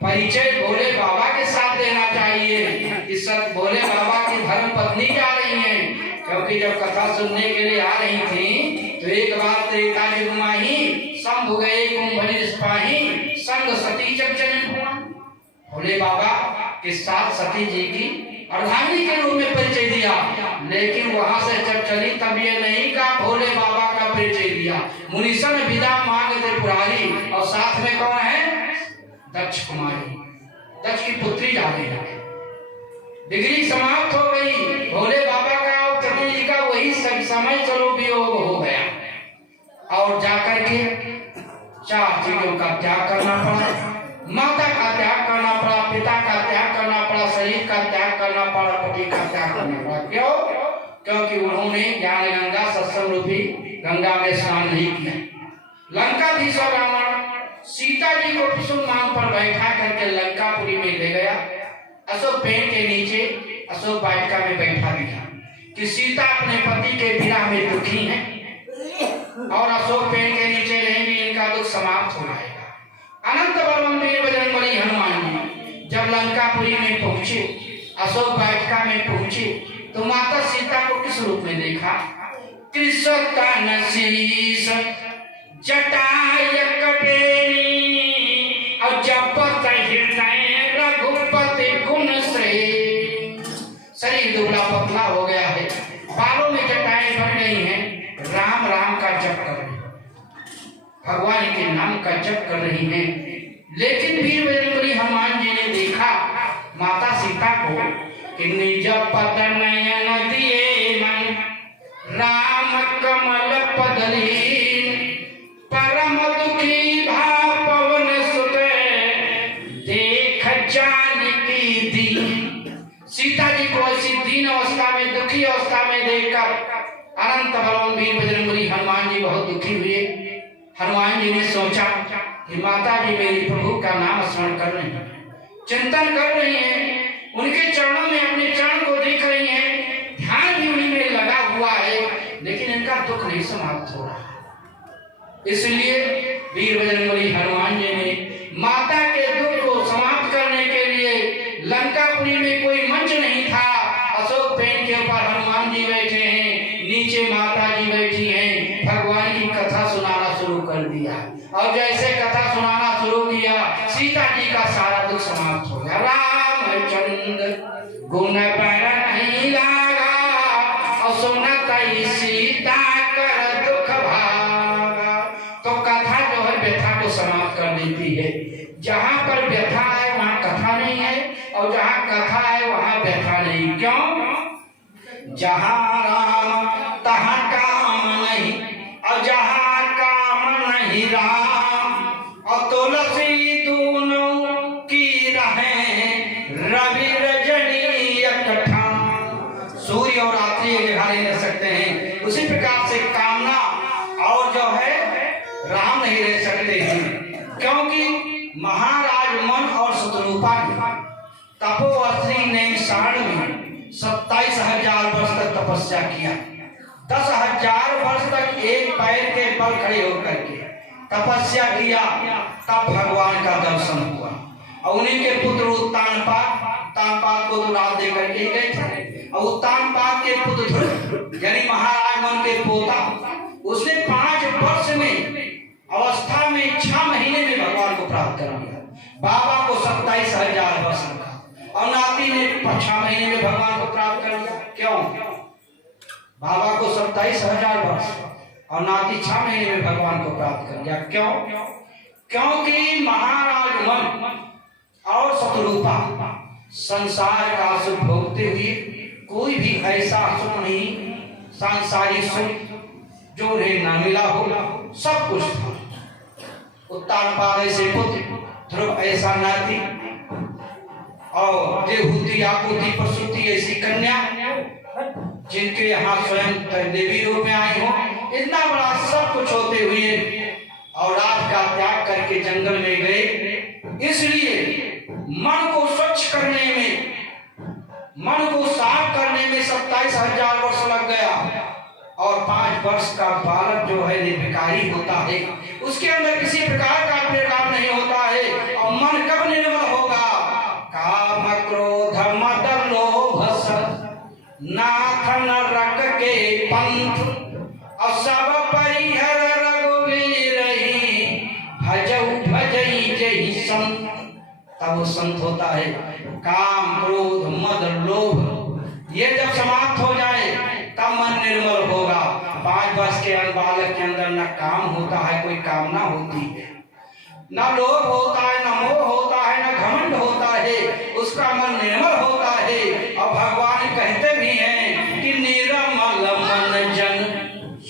परिचय भोले बाबा के साथ देना चाहिए कि सब भोले बाबा की धर्म पत्नी जा रही हैं। क्योंकि जब कथा सुनने के लिए आ रही थी, तो एक बार त्रेता युग में ही शंभु गए कुंभ सिपाही, संग सती जग जननी भवानी। भोले बाबा के साथ सती जी की अर्धांगिनी के रूप में परिचय दिया, लेकिन वहां से जब चली तब ये नहीं कहा भोले बाबा का परिचय दिया। मुनिसन विदा मांग त्रिपुरारी, और साथ में कौन है? दक्ष कुमारी, दक्ष की पुत्री जा रही है। डिग्री समाप्त हो गई। भोले बाबा का और सती जी का वही समय चलो वियोग हो गया। और जाकर के भाइयों का त्याग करना पड़ा, माता का त्याग करना पड़ा, पिता का त्याग करना पड़ा, शरीर का त्याग करना पड़ा, पति का त्याग करना पड़ा। क्यों? क्योंकि उन्होंने ज्ञान गंगा सत्संग रूपी गंगा में स्नान नहीं किया। लंकाधीश रावण सीता जी को त्रिशूलमान पर बैठा करके लंकापुरी में ले गया, अशोक पेड़ के नीचे अशोक वाटिका में बैठा दिया कि सीता अपने पति के विरह में दुखी हैं और अशोक पेड़ के नीचे रहेंगी, इनका दुख समाप्त हो जाएगा। अनंत बलवंत वीर बजरंगबली हनुमान जी जब लंकापुरी में पहुंचे, अशोक वाटिका में पहुंचे, तो माता सीता को किस रूप में देखा? कृष्ण शीश जटाय कटेरी और जपत हृदय रघुपति गुण श्रेष्ठ। शरीर दुबला पतला हो गया है, बालों में जटाएं भर गई हैं, राम राम का जप कर रही, भगवान के नाम का जप कर रही हैं। लेकिन वीर बजरंगबली हनुमान जी ने देखा माता सीता को कि निज पद नयन दिए मन, राम कमल पदलीन, परम दुखी भाव पवन सुत, देख जानकी दीन। सीता जी को ऐसी दीन अवस्था में, दुखी अवस्था में देखकर अनंत बलवान वीर बजरंगबली हनुमान जी बहुत दुखी हुए। हनुमान जी ने सोचा कि माता जी मेरी प्रभु का नाम स्मरण कर रही हैं, चिंतन कर रही हैं, उनके चरणों में अपने चरण को देख रही हैं, ध्यान भी उन्हीं में लगा हुआ है, लेकिन इनका दुख नहीं समाप्त हो रहा। इसलिए वीर बजरंगबली हनुमान जी ने माता के दुख को समाप्त करने के लिए, लंकापुरी में कोई मंच नहीं था, अशोक पेड़ के ऊपर हनुमान जी बैठे हैं, नीचे माता जी बैठी हैं, भगवान की कथा सुनाना शुरू कर दिया। और जैसे कथा सुनाना शुरू किया, सीता जी का सारा दुख समाप्त हो गया। रामचंद्र गुण पर नहीं लागा, और सुनत सीता कर दुख भागा। तो कथा जो है व्यथा को समाप्त कर देती है। जहाँ पर व्यथा है वहाँ कथा नहीं है, और जहाँ कथा है वहाँ व्यथा नहीं। क्यों? जहाँ राम तहाँ काम नहीं, और जहाँ काम नहीं राम, और तुलसी दोनों की रहें रवि रजनी इकट्ठा। सूर्य और रात्रि एक जगह नहीं रह सकते हैं, उसी प्रकार से कामना और जो है राम नहीं रह सकते हैं। क्योंकि महाराज मन और शत्रुपा तपोवस्त्री ने सारण में 27,000 वर्ष तक तपस्या किया। 10,000 वर्ष तक एक पैर के बल खड़े होकर के तपस्या किया, तब भगवान का दर्शन हुआ। और उन्हीं के पुत्र उत्तानपाद को तो रात दे करके गए थे, और उत्तानपाद के पुत्र यानी महाराज मन के पोता, उसने 5 वर्ष में अवस्था में 6 महीने में भगवान को प्राप्त कर लिया। बाबा को 27,000 वर्ष लगा, और नाती ने 6 महीने में भगवान को प्राप्त कर लिया। क्यों? बाबा को 27,000 वर्ष और नाती 6 महीने में भगवान को प्राप्त कर लिया। क्यों? क्योंकि महाराज मन और शत्रुपा संसार का सुख भोगते हुए कोई भी ऐसा सुख नहीं, सांसारिक सुख जो उन्हें न मिला हो, सब कुछ था। उत्तानपाद ऐसे पुत्र, ध्रुव ऐसा नाती, और देवहूति आकुति प्रसूति ऐसी कन्या, जिनके यहाँ स्वयं देवी रूप में आई हो। इतना बड़ा सब कुछ होते हुए और रात का त्याग करके जंगल में गए। इसलिए मन को स्वच्छ करने में, मन को साफ करने में 27,000 वर्ष लग गया। और 5 वर्ष का बालक जो है निर्विकारी होता है, उसके अंदर किसी प्रकार का प्रेम नहीं होता है। और मन कब निर्मल होगा? काम क्रोध मद लोभ नाथ नरक के पंथ, और सब परिहर रघुवीर ही, भजऊ भजई जय संत। तब वो संत होता है। काम क्रोध मद लोभ ये जब समाप्त हो जाए तब मन निर्मल होगा। 5 वर्ष के बालक के अंदर न काम होता है, कोई कामना होती है, न लोभ होता है, न मोह होता है, न घमंड होता है, उसका मन निर्मल होता है। और भगवान कहते भी हैं कि निर्मल मन जन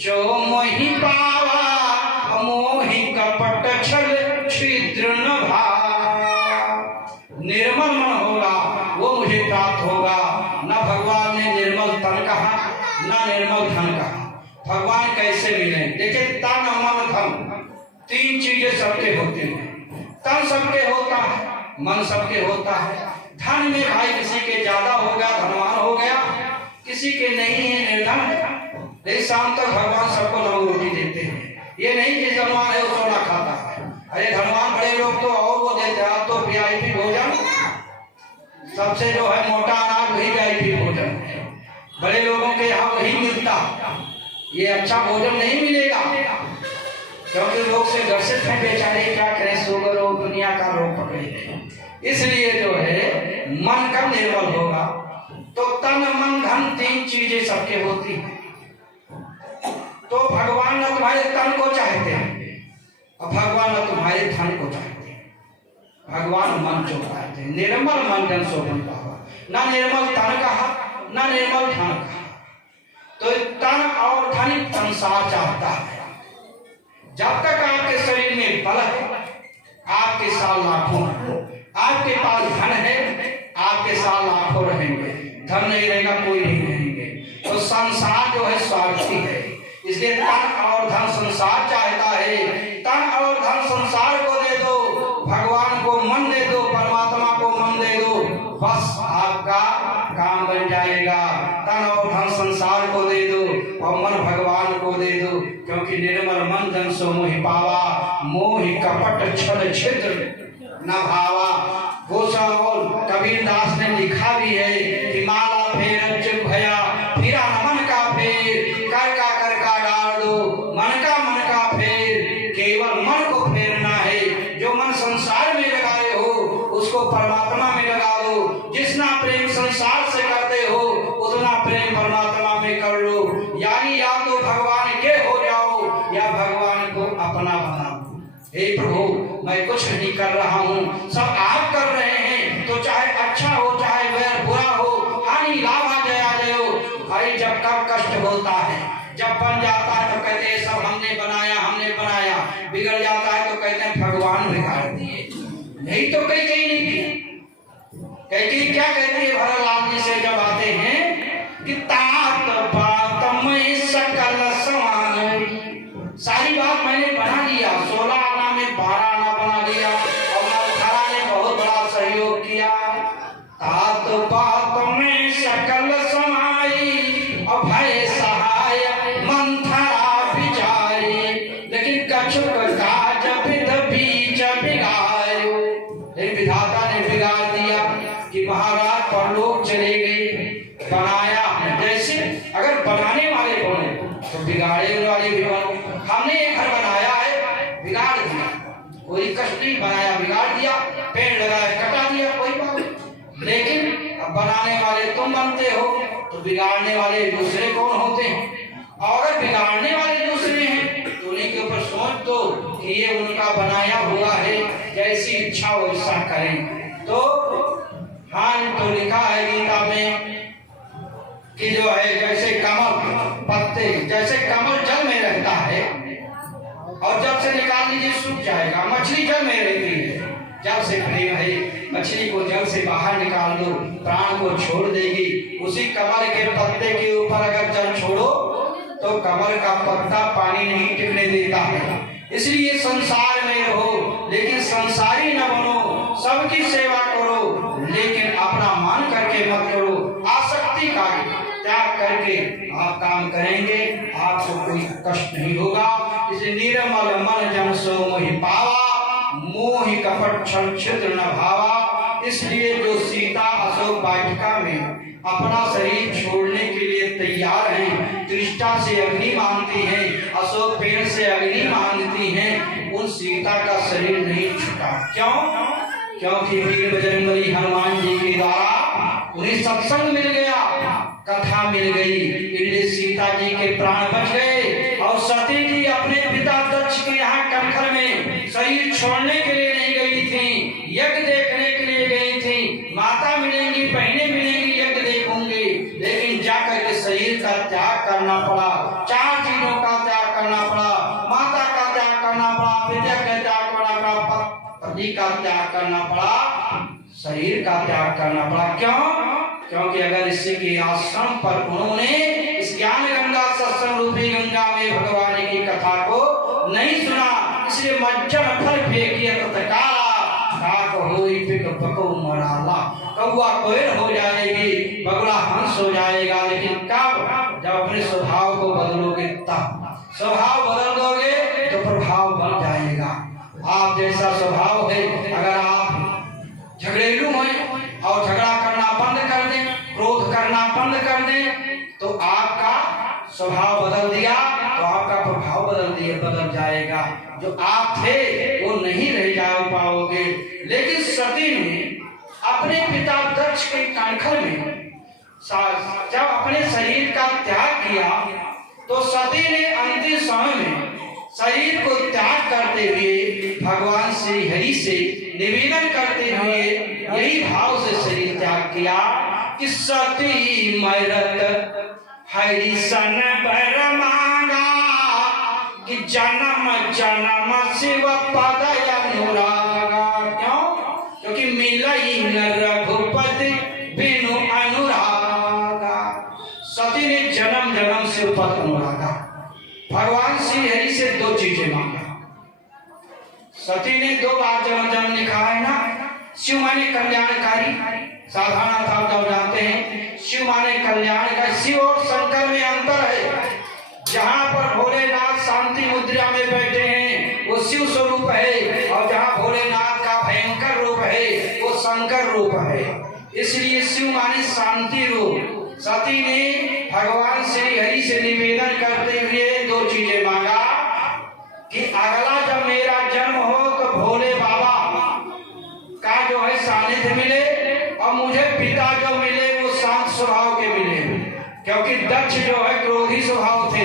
जो मोहि पावा, मोहि कपट छल तृण भाव। निर्मल मन होगा वो मुझे प्राप्त होगा। न भगवान ने निर्मल तन कहा, न निर्मल धन कहा। भगवान कैसे मिले? देखिए, तन मन धन तीन चीजें सबके होते हैं। तन सबके होता है, मन सबके होता है। धन में भाई किसी के ज्यादा हो गया, धनवान हो गया, किसी के नहीं है, निर्धन है। लेकिन शाम तक भगवान सबको नव रोटी देते हैं। ये नहीं कि धनवान है वो सोना खाता है। अरे धनवान बड़े लोग तो और वो देते हैं, तो वीआईपी भोजन सबसे जो है मोटा अनाज वही वीआईपी भोजन है। बड़े लोगों के यहाँ वही मिलता। ये अच्छा भोजन नहीं मिलेगा, क्योंकि लोग से ग्रसित हैं बेचारे, क्या करें, शुगर और दुनिया का रोग पकड़े। इसलिए जो है मन का निर्मल होगा तो तन मन धन तीन चीजें सबके होती हैं। तो भगवान न तुम्हारे तन को चाहते हैं और भगवान न तुम्हारे धन को चाहते हैं। भगवान मन को चाहते हैं। निर्मल मन जन सो बन पावा। न निर्मल तन कहा, न निर्मल धन कहा। तो तन और धन संसार चाहता है। जब तक आपके शरीर में बल है, आपके साल लाखों, आपके पास धन है, आपके साल लाखों रहेंगे। धन नहीं रहेगा, कोई नहीं रहेंगे। तो संसार जो है स्वार्थी है, इसलिए तन और धन संसार चाहता है। तन और धन संसार को दे दो, भगवान को मन दे दो, परमात्मा को मन दे दो, बस आपका काम बन जाएगा। तन और धन संसार को दे दो और मन भगवान को दे दो, क्योंकि निर्मल मन जन सो मोहि पावा। मोहि कपट छल छिद्र न भावा। गोसाउल कबीर दास ने लिखा भी है कि माला फेर चुप भया, फिरा मन का फेर, कर का डाल दो, मन का फेर। केवल मन को फेरना है। जो मन संसार में लगाए हो उसको परमात्मा में लगा दो। जितना प्रेम संसार से करते हो उतना प्रेम परमात्मा में कर लो। यानी या तो भगवान के हो जाओ या भगवान को अपना बनाओ। हे प्रभु, मैं कुछ नहीं कर रहा हूँ, सब आप कर रहे हैं। तो चाहे अच्छा हो चाहे वैर बुरा हो, हानि लाभ आ जाए हो। भाई जब कब कष्ट होता है, जब बन जाता है तो कहते हैं सब हमने बनाया। बिगड़ जाता है तो कहते हैं भगवान बिगाड़ दिए। नहीं तो कहीं नहीं की। कहीं क्या कहती है भरलाल जी से जब आते हैं कि तात बात में सकल समान। सारी बात मैंने बना लिया, 16 आना में 12 आना बना लिया और मलखारा ने बहुत बड़ा सहयोग किया। तात बात में सकल समाई और भय सहाय मंथरा बिचारी। लेकिन कछुक काज विध बीच बिगाड़ो। लेकिन विधाता ने बिगाड़ दिया कि महाराज परलोक चले गए। बनाया जैसे, अगर बनाने वाले बनो तो बिगाड़े वाले भी बनो। हमने एक घर बनाया है, बिगाड़ दिया, कोई कष्ट नहीं, बनाया बिगाड़ दिया। पेड़ लगाया कटा दिया, कोई बात नहीं। लेकिन अब बनाने वाले तुम बनते हो तो बिगाड़ने वाले दूसरे कौन होते हैं? और अगर बिगाड़ने वाले दूसरे हैं तो उन्हीं के ऊपर सोच दो कि ये उनका बनाया हुआ है, जैसी इच्छा वैसा करें। तो हाँ, तो लिखा है गीता में कि जो है जैसे कमल पत्ते, जैसे कमल जल में रहता है और जब से निकाल लीजिए सूख जाएगा। मछली जल में रहती है, जब से प्रेम है, मछली को जल से बाहर निकाल दो, प्राण को छोड़ देगी। उसी कमल के पत्ते के ऊपर अगर जल छोड़ो तो कमल का पत्ता पानी नहीं टिकने देता है। इसलिए संसार में रहो, लेकिन संसारी न बनो। सबकी सेवा करो, लेकिन अपना मान करके मत करो। आसक्ति का त्याग करके आप काम करेंगे, आपको कोई कष्ट नहीं होगा। इसे निर्मल मन जन सो मोहि पावा, मोहि कपट छल छिद्र न भावा। इसलिए जो सीता अशोक वाटिका में अपना शरीर छोड़ने के लिए तैयार हैं, त्रिष्ठा से अग्नि मांगती हैं, अशोक पेड़ से अग्नि मांगती हैं, उन सीता का शरीर नहीं छूटा। क्यों? क्योंकि वीर बजरंगबली हनुमान जी के द्वारा उन्हें सत्संग मिल गया, कथा मिल गई, इसलिए सीता जी के प्राण बच गए। और सती जी अपने पिता दक्ष के यहाँ कनखल में शरीर छोड़ने के लिए नहीं गई थी, यज्ञ देखने के लिए गई थी। माता मिलेंगी, बहनें मिलेंगी, यज्ञ देखूंगी, लेकिन जाकर के शरीर का त्याग करना पड़ा। 4 चीजों का त्याग करना पड़ा, माता का त्याग करना पड़ा, पिता का त्याग करना पड़ा, हड्डी का त्याग करना पड़ा, शरीर का त्याग करना पड़ा। क्यों? क्योंकि अगर इसी के आश्रम पर उन्होंने इस ज्ञान गंगा सत्संग रूपी गंगा में भगवान की कथा को नहीं सुना, इसलिए मज्जन फल फेंकिए तत्काला काक होई पिक पको मराला। कौआ कोयल हो जाएगी, बगुला हंस हो जाएगा, लेकिन कब? जब अपने स्वभाव को बदलोगे तब। स्वभाव बदल दोगे तो प्रभाव बन जाएगा। आप जैसा स्वभाव है, अगर आप झगड़ेलू हैं और झगड़ा करना बंद कर दें, क्रोध करना बंद कर दें, तो आपका स्वभाव बदल दिया तो आपका प्रभाव बदल जाएगा। जो आप थे वो नहीं रह जा पाओगे। लेकिन सती ने अपने पिता दक्ष के कानखल में जब अपने शरीर का त्याग किया, तो सती ने अंतिम समय में शरीर को त्याग करते हुए भगवान श्री हरि से निवेदन करते हुए यही भाव से शरीर त्याग किया कि सती मरत हरि सन बर मांगा, कि जन्म जन्म शिव पद अनुरागा। क्यों? क्योंकि मिलई न रघुपति बिनु अनुरागा। सती ने जन्म जन्म शिव पद अनुरागा। भगवान श्री हरि से दो चीजें मांगा। सती ने दो बार जन्म लिखा है ना। शिव माने कल्याणकारी, साधारण आप जब जानते हैं शिव माने कल्याणकारी। शिव और शंकर में अंतर है। जहाँ पर भोलेनाथ शांति मुद्रा में बैठे हैं वो शिव स्वरूप है, और जहाँ भोलेनाथ का भयंकर रूप है वो शंकर रूप है। इसलिए शिव माने शांति रूप। सती ने भगवान श्री हरि से निवेदन करते हुए दो चीजें मांगा कि अगला जब मेरा जन्म हो तो भोले बाबा का जो है सानिध्य मिले, और मुझे पिता जो मिले वो शांत स्वभाव के मिले। क्योंकि दक्ष जो है क्रोधी स्वभाव थे,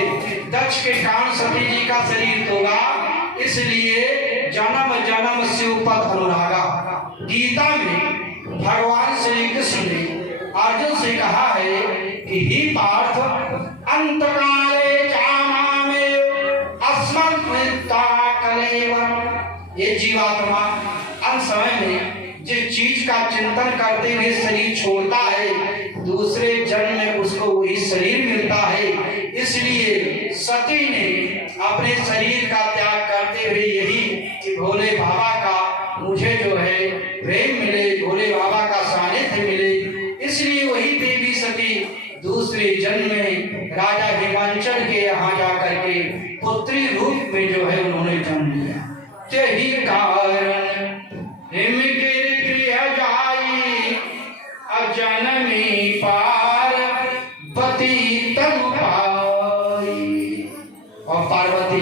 दक्ष के कारण सती जी का शरीर तोड़ा, इसलिए जन्म जन्म शिव पद अनुरागा। गीता में भगवान श्री कृष्ण ने अर्जुन से कहा है कि ही पार्थ अंतकाले चामामे अस्मन्ता कलेवर। ये जीवात्मा अंत समय में जिस चीज का चिंतन करते हुए शरीर छोड़ता है, दूसरे जन्म में उसको वही शरीर मिलता है। इसलिए सती ने अपने शरीर का त्याग करते हुए यही कि भोले बाबा का मुझे जो है प्रेम मिले, भोले बाबा का सानिध्य मिले, इसलिए वही देवी सती दूसरे जन्म में राजा हिमांचल के यहाँ जाकर के पुत्री रूप में जो है उन्होंने जन्म लिया। यही कारण जननी पार्वती तनु पाई। और पार्वती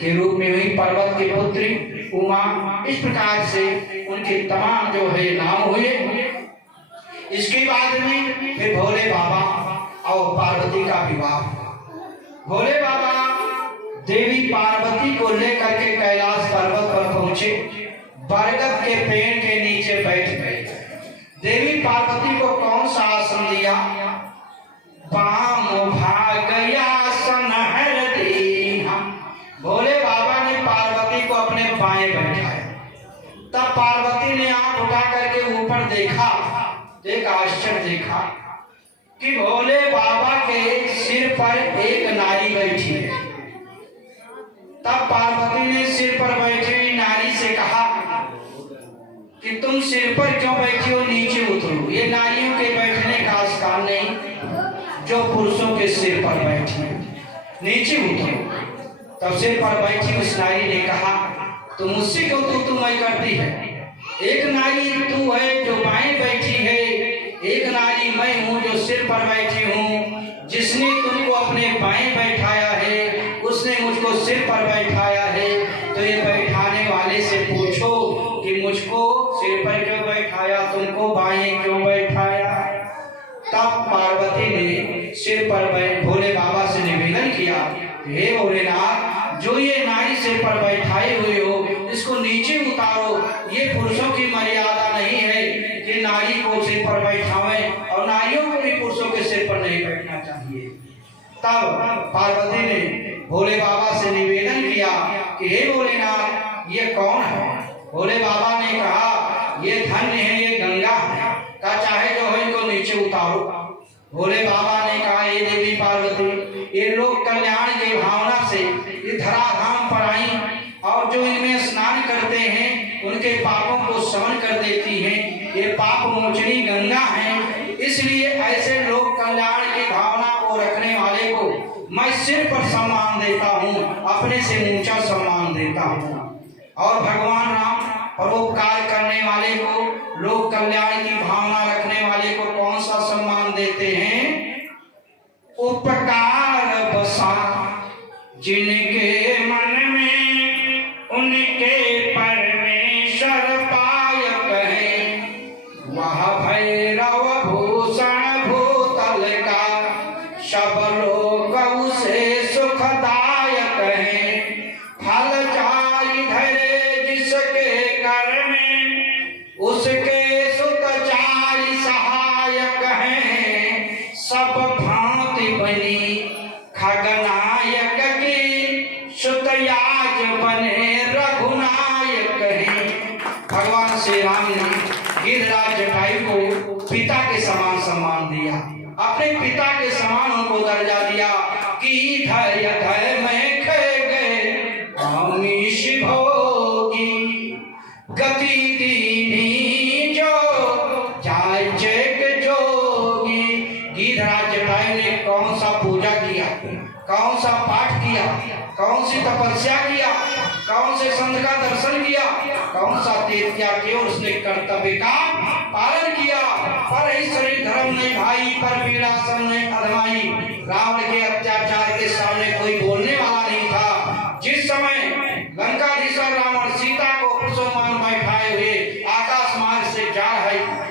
के रूप में हुई पर्वत की पुत्री उमा। इस प्रकार से उनके तमाम जो है नाम हुए। इसके बाद में फिर भोले बाबा और पार्वती का विवाह। भोले बाबा देवी पार्वती को लेकर के कैलाश पर्वत पर पहुंचे, बरगद के पेड़ के नीचे बैठ गए। देवी पार्वती को कौन सा आसन दिया? बाम भागयासन हरदीना। भोले बाबा ने पार्वती को अपने बाएं बैठाया। तब पार्वती ने आंख उठा करके ऊपर देखा, एक आश्चर्य देखा कि भोले बाबा के सिर पर एक नारी बैठी है। तब पार्वती ने सिर पर बैठी हुई नारी से कहा कि तुम सिर पर क्यों बैठी हो, नीचे उतरो। ये नारियों के बैठने का स्थान नहीं जो पुरुषों के सिर पर बैठी है, नीचे उतरो। तब सिर पर बैठी उस नारी ने कहा तुम मुझसे क्यों तू मैं करती है? एक नारी तू है जो बाएं बैठी है, एक नारी मैं हूँ जो सिर पर बैठी हूँ। जिसने तुमको अपने बाएं बैठाया है उसने मुझको सिर पर बैठाया है। तो ये बैठाने वाले से पूछो कि मुझको सिर पर क्यों बैठाया, तुमको बाएं क्यों बैठाया? तब पार्वती ने सिर पर भोले बाबा से निवेदन किया, हे भोलेनाथ, जो ये नारी सिर पर बैठाए हुए हो इसको नीचे उतारो। ये पुरुषों की मर्यादा नहीं है कि नारी को सिर पर बैठावें, और नारियों को भी पुरुषों के सिर पर नहीं बैठना चाहिए। तब पार्वती ने भोले बाबा से निवेदन किया कि हे भोलेनाथ, ये कौन है? भोले बाबा ने ने कहा ये धन्य है, ये गंगा है, का चाहे जो है इनको नीचे उतारो। भोले बाबा ने कहा ये देवी पार्वती, ये लोग कल्याण की भावना से ये धराधाम पर आई और जो इनमें स्नान करते हैं उनके पापों को सहन कर देती हैं। ये पाप मोचनी गंगा है, इसलिए ऐसे लोग कल्याण की भावना को रखने वाले को मैं सिर पर सम्मान देता हूँ, अपने से ऊंचा सम्मान देता हूँ। और भगवान राम परोपकार करने वाले को, लोग कल्याण की भावना रखने वाले को कौन सा सम्मान देते हैं? उपकार बसा जिनके मन में उनके परमेश्वर पाय कहे, वह भैरव भूषण भूतल का सब लोग उसे सुखदायक है। फल जाई धरे जिसके कर में, उसके सुत चारि सहायक हैं। सब भांति बनी खगनायक की, सुतयाज बने रघुनायक हैं। भगवान श्री राम ने गिरिराज जटायु को पिता के समान सम्मान दिया, अपने पिता के समान उनको दर्जा दिया कि धैर्य धैर्य में खे गए अमीश भोगी, गति दीनी जो जाय चेक जोगी। गिरिराज जटायु ने कौन सा पूजा किया, कौन सा पाठ किया, कौन सी तपस्या किया, कौन से संत का दर्शन किया, कौन सा तीर्थ किया कि उसने कर्तव्य का पालन किया। पर शरीर धर्म नहीं भाई, पर वीरासन नहीं अधमाई। रावण के अत्याचार के सामने कोई बोलने वाला नहीं था। जिस समय लंकाधीश्वर रावण सीता को पुष्पमान बैठाए हुए आकाश मार्ग से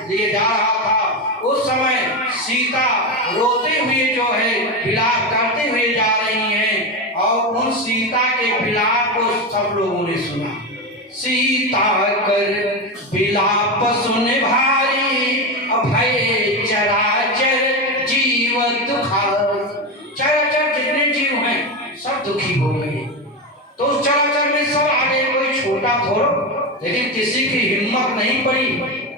लिए जा रहा था, उस समय सीता रोते हुए जो है विलाप करते हुए जा रही हैं और उन सीता के विलाप को सब लोगों ने सुना। सीता कर विलाप सुन भारी, अभय चराचर जीव दुखार। चराचर जितने जीव हैं सब दुखी हो गए। तो चराचर में सब आगे, कोई छोटा थोड़ा, लेकिन किसी की हिम्मत नहीं पड़ी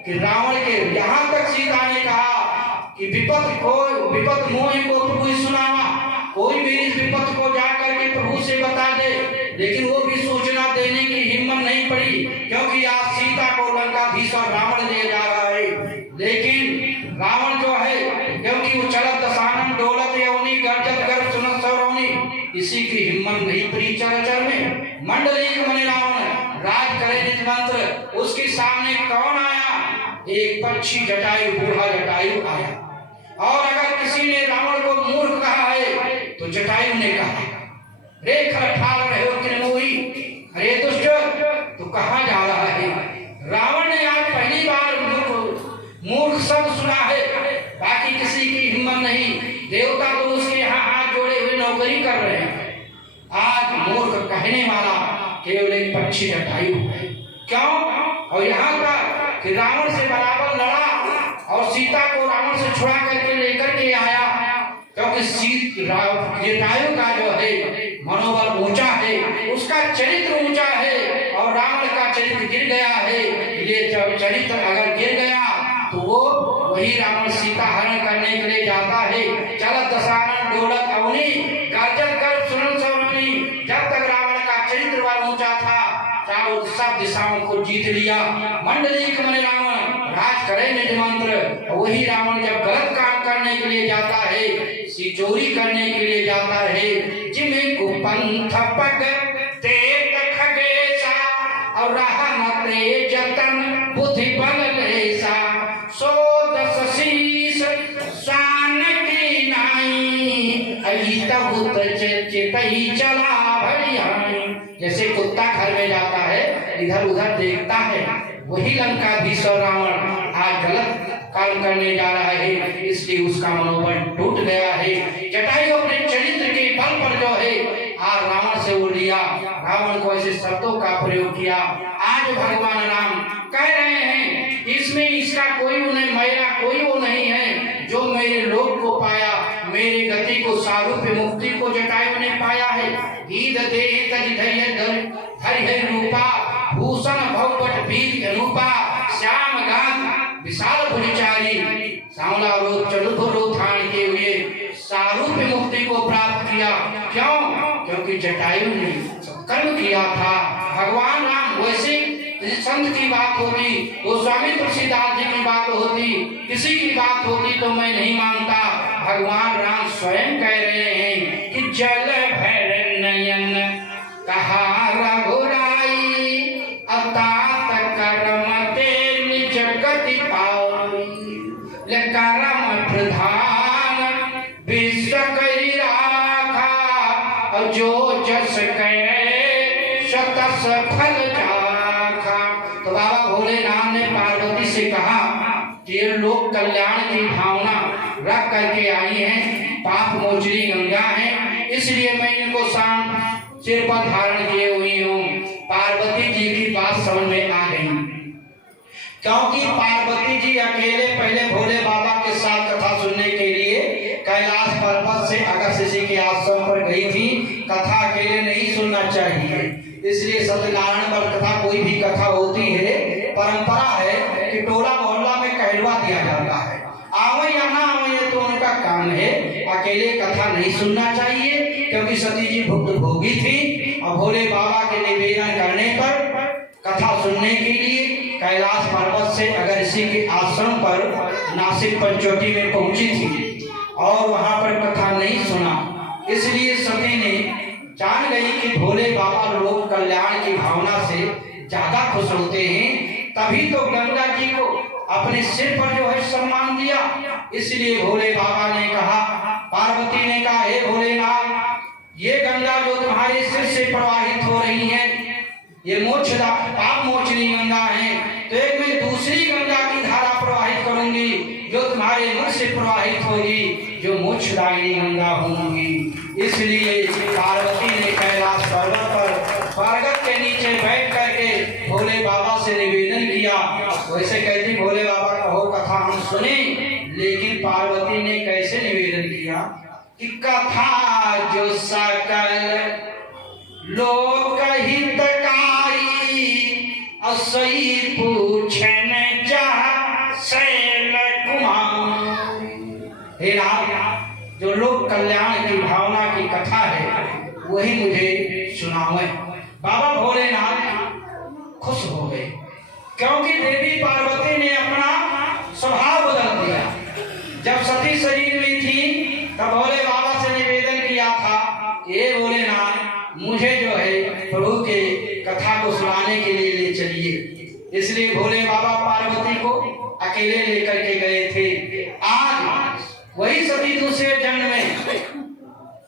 कि रावण के, यहाँ तक सीता ने कहा कि विपत मोहि को प्रभु सुनावा, कोई भी इस विपत को जाकर के प्रभु से बता दे। लेकिन वो भी सूचना देने की हिम्मत नहीं पड़ी, क्योंकि आज सीता को लंकाधीश्वर रावण ले जा रहा है। लेकिन रावण जो है, क्योंकि वो चलत दशानन डोलत यौनी गर्जत गर्भ सुनत सौरौनी, किसी की हिम्मत नहीं पड़ी। चरचर में मंडलीक मणि रावण राज करे निज मंत्र, उसके सामने कौन आया? एक पक्षी जटायु, बूढ़ा जटायु आया। और अगर किसी ने रावण को मूर्ख कहा है तो जटायु ने कहा, रे खरठाल रहे हो कि मोही, अरे दुष्ट तू कहाँ जा रहा है? रावण ने आज पहली बार मूर्ख शब्द सुना है, बाकी किसी की हिम्मत नहीं। देवता तो उसके यहाँ हाथ जोड़े हुए नौकरी कर रहे हैं। आज मूर्ख कहने वाला केवल एक पक्षी जटायु है। क्यों? और यहाँ का कि रावण से बराबर लड़ा और सीता को रावण से छुड़ा करके लेकर के आया, क्योंकि जटायु का जो है मनोबल ऊंचा है, उसका चरित्र ऊंचा है। और रावण का चरित्र गिर गया है। ये चरित्र अगर गिर गया तो वो वही रावण सीता हरण करने के लिए जाता है। चलत दशानन डोलत अवनी गर्जत गर्भ सुनत सौरौनी। जब तक रावण का चरित्र वह ऊंचा था, चारों सब दिशाओं को जीत लिया। मंडलीक मणि रावण राज करे निज मंत्र। वही रावण जब गलत काम करने के लिए जाता है, चोरी करने के लिए जाता है, जिन्हें कुपंथ पग तेज खगेशा और रहमते जतन बुद्धि बल लेसा, सो दस शीस स्वान की नाई, अहिता बुत चितई चला भरियाई। जैसे कुत्ता घर में जाता है, इधर उधर देखता है, वही लंकाधीश्वर रावण आज गलत काम करने जा रहा है, इसलिए उसका मनोबल टूट गया है। जटायु अपने चरित्र के बल पर जो है आज रावण से वो लिया, रावण को ऐसे शब्दों का प्रयोग किया। आज भगवान राम कह रहे हैं इसमें इसका कोई उन्हें मेरा कोई वो नहीं है जो मेरे लोक को पाया, मेरी गति को सारूप्य मुक्ति को जटायु ने पाया है। ईद दे तज धैर्य धर है रूपा भूष भूषण भौपट बीज अनूपा श्याम गांध विशाल भुजचारी सांवला रोग चतुर्भुज रोग धारण किए हुए सारूप मुक्ति को प्राप्त किया। क्यों? क्योंकि जटायु ने कर्म किया था। भगवान राम वैसे संत की बात होती, गोस्वामी तुलसीदास जी की बात होती, किसी की बात होती तो मैं नहीं मानता। भगवान राम स्वयं कह रहे हैं कि जल भर नयन कहा रघुराई अतात कर्म ते निज गति पाई करम प्रधान विश्व करी राखा जो जस करे शतस फल जाखा। तो बाबा भोलेनाथ ने पार्वती से कहा कि ये लोक कल्याण की भावना रख करके आई हैं, पाप मोचनी गंगा है, इसलिए मैं इनको शांत सिर पर धारण किए हुई हूँ। पार्वती जी की बात समझ में आ गई, क्योंकि पार्वती जी अकेले पहले भोले बाबा के साथ कथा सुनने के लिए कैलाश पर्वत से अगस्त्य के आश्रम पर गई थी। कथा अकेले नहीं सुनना चाहिए, इसलिए सत्यनारायण पर कथा कोई भी कथा होती है, परंपरा है कि टोला मोहल्ला में कहलवा दिया जाता है, आवे यहाँ आवे तो उनका काम है, अकेले कथा नहीं सुनना चाहिए। क्योंकि सती जी भुक्त भोगी थी और भोले बाबा के निवेदन करने पर कथा सुनने के लिए कैलाश पर्वत से अगस्त्य के आश्रम पर नासिक पंचवटी में पहुंची थी और वहां पर कथा नहीं सुना। इसलिए सती ने जान गई कि भोले बाबा लोक कल्याण की भावना से ज्यादा खुश होते हैं, तभी तो गंगा जी को अपने सिर पर जो है सम्मान दिया। इसलिए भोले बाबा ने कहा, पार्वती ने कहा, हे भोलेनाथ, ये गंगा जो तुम्हारे सिर से प्रवाहित हो रही है ये मोक्षदा पाप मोचनी गंगा है, तो एक मैं दूसरी गंगा की धारा प्रवाहित करूंगी जो तुम्हारे मुख से प्रवाहित होगी, जो मोक्षदायिनी गंगा होंगी। इसलिए पार्वती ने कैलाश पर्वत पर बरगद के नीचे बैठ करके भोले बाबा से निवेदन किया। वैसे कहती भोले बाबा कहो कथा हम सुने, लेकिन पार्वती ने कैसे निवेदन किया कि कथा जो सकल लोक हितकारी असई पूछन चाह शैल कुमार। हे राम, जो लोक कल्याण की भावना की कथा है वही मुझे सुनावे। बाबा भोलेनाथ खुश हो गए, क्योंकि देवी पार्वती ने अपना स्वभाव बदल दिया। जब सती शरीर में थी तब भोले बाबा से निवेदन किया था, हे भोलेनाथ, मुझे जो है प्रभु के कथा को सुनाने के लिए ले चलिए। इसलिए भोले बाबा पार्वती को अकेले लेकर के गए थे। आज वही सती दूसरे जन्म में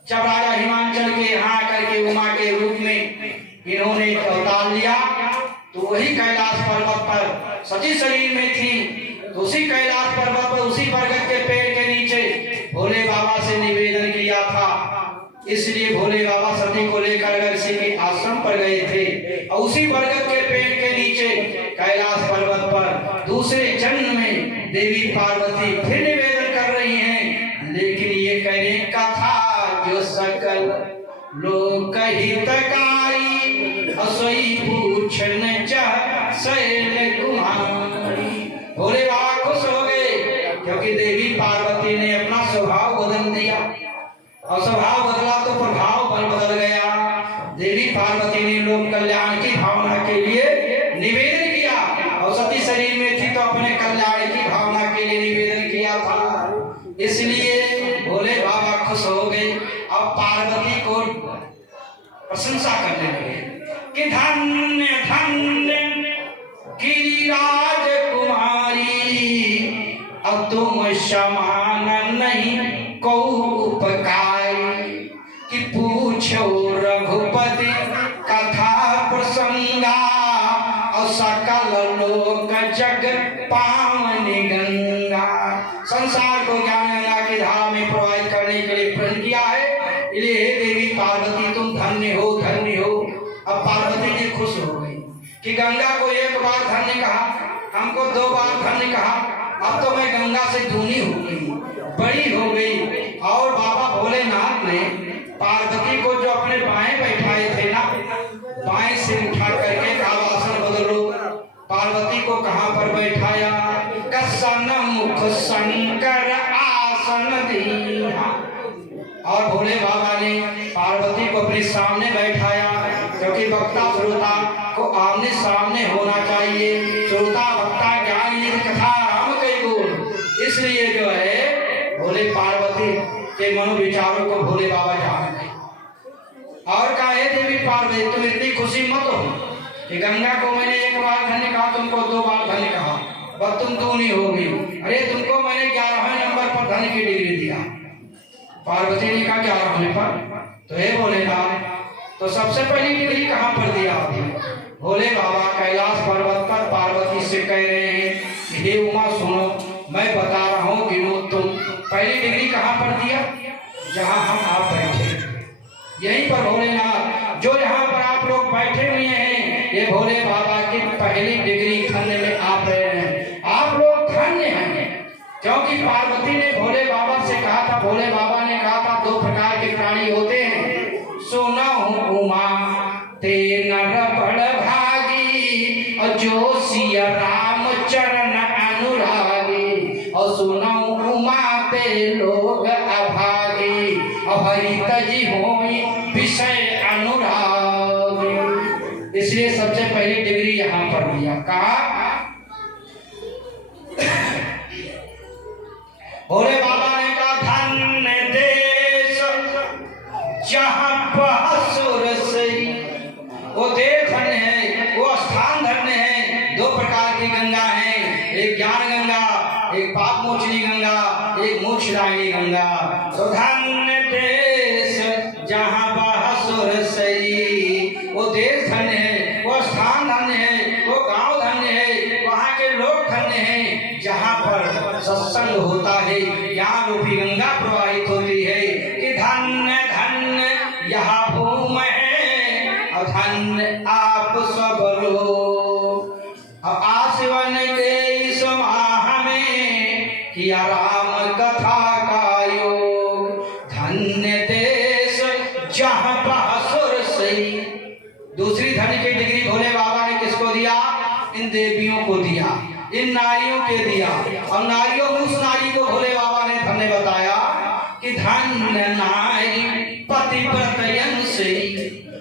जब राजा हिमांचल के यहाँ करके उमा के रूप में इन्होंने अवतार लिया, तो वही कैलाश पर्वत पर सती शरीर में थी, तो उसी कैलाश पर्वत पर उसी बरगद के पेड़ के नीचे भोले बाबा से निवेदन किया था। इसलिए भोले बाबा सती को लेकर अगस्त्य के आश्रम पर गए थे और उसी बरगद के पेड़ के नीचे कैलाश पर्वत पर दूसरे जन्म में देवी पार्वती फिर निवेदन कर रही हैं। लेकिन ये कह रहे कथा जो सकल लोक हितकारी असई पूछन चाह शैल कुमारी। भोले बाबा खुश हो गए, क्योंकि देवी पार्वती ने अपना स्वभाव बदल दिया, और स्वभाव बदला तो प्रभाव बदल गया। देवी पार्वती ने लोक कल्याण की भावना के लिए निवेदन किया, और सती शरीर में थी तो अपने कल्याण की भावना के लिए निवेदन किया था। इसलिए भोले बाबा खुश हो गए। अब पार्वती को प्रशंसा करने लगे कि धन्य धन्य गिरिराज कुमारी, अब तुम समान नहीं को उपकारी, कि पूछो रघुपति कथा प्रसंगा, और सकल लोक जग पावनी गंगा। संसार को ज्ञान गंगा की धारा में प्रवाहित करने के लिए प्रण किया है। इसलिए देवी पार्वती तुम धन्य हो, धन्य हो। अब पार्वती जी खुश हो गई कि गंगा को एक बार धन्य कहा, हमको 2 बार धन्य कहा, अब तो मैं गंगा से दूनी हो गई, बड़ी हो गई। और बाबा भोलेनाथ ने पार्वती को जो अपने बाएं बैठाए थे ना, बाएं से उठा करके कावासन बदल को कहाँ पर बैठाया? कसन मुख शंकर आसन दिया। और भोले बाबा ने पार्वती को अपने सामने बैठाया, क्योंकि वक्ता श्रोता को आमने सामने होना चाहिए। श्रोता वक्ता ज्ञान निधि कथा राम कई गुण, इसलिए जो है भोले पार्वती के मनोविचारों को भोले बाबा जान गए। और कहे देवी पार्वती तुम इतनी खुशी मत हो कि गंगा को मैंने एक बार धन्य कहा, तुमको 2 बार धन्य कहा, बस तुम दूनी होगी। अरे तुमको मैंने 11वें नंबर पर धन्य की डिग्री दिया। पार्वती ने कहा 11वें पर? तो हे भोलेनाथ, तो सबसे पहली डिग्री कहाँ पर दिया आपने? भोले बाबा कैलाश पर्वत पर पार्वती से कह रहे हैं हे उमा सुनो, मैं बता रहा हूँ गिनो तुम, पहली डिग्री कहाँ पर दिया? जहाँ हम आप बैठे, यहीं पर भोलेनाथ जो यहाँ पर आप लोग बैठे हुए हैं, ये भोले बाबा की पहली डिग्री धन्य में आप रहे हैं। आप लोग धन्य हैं, क्योंकि पार्वती ने भोले बाबा से कहा था, भोले बाबा ने कहा था 2 प्रकार के प्राणी होते हैं, सुना हूँ उमा ते नर बड़ भागी, और जो सिया राम चरण अनुरागी, और सुना हूँ उमा ते लोग अभागी, और हरि तजी होई विषय अनुरागी। इसलिए सबसे पहली डिग्री यहाँ पर दिया। कहा भोले बाबा ने कहा धन्य देश जहाँ असुर सही, वो देश धन्य है, वो स्थान धन्य है। 2 प्रकार की गंगा है, एक ज्ञान गंगा, एक पाप मोचनी गंगा, एक मोक्षदायिनी गंगा। तो धन्य देश जहाँ असुर सही, वो देश धन्य है, वो स्थान धन्य है, वो गांव धन्य है, वहाँ के लोग धन्य हैं, जहाँ पर सत्संग होता है, ज्ञान रूपी गंगा प्रवाहित होती है। कि धन्य धन्य यहाँ भूम है, और धन्य आप सब लोग, और आसवन के समाह में किया राम कथा का योग। धन्य देश जहाँ असुर सही। दूसरी धन्य की डिग्री भोले बाबा ने किसको दिया? इन देवियों को दिया, इन नारियों के दिया। और नारियों में उस नारी को भोले बाबा ने धन्य बताया कि धन्य नारी पतिव्रतयन से।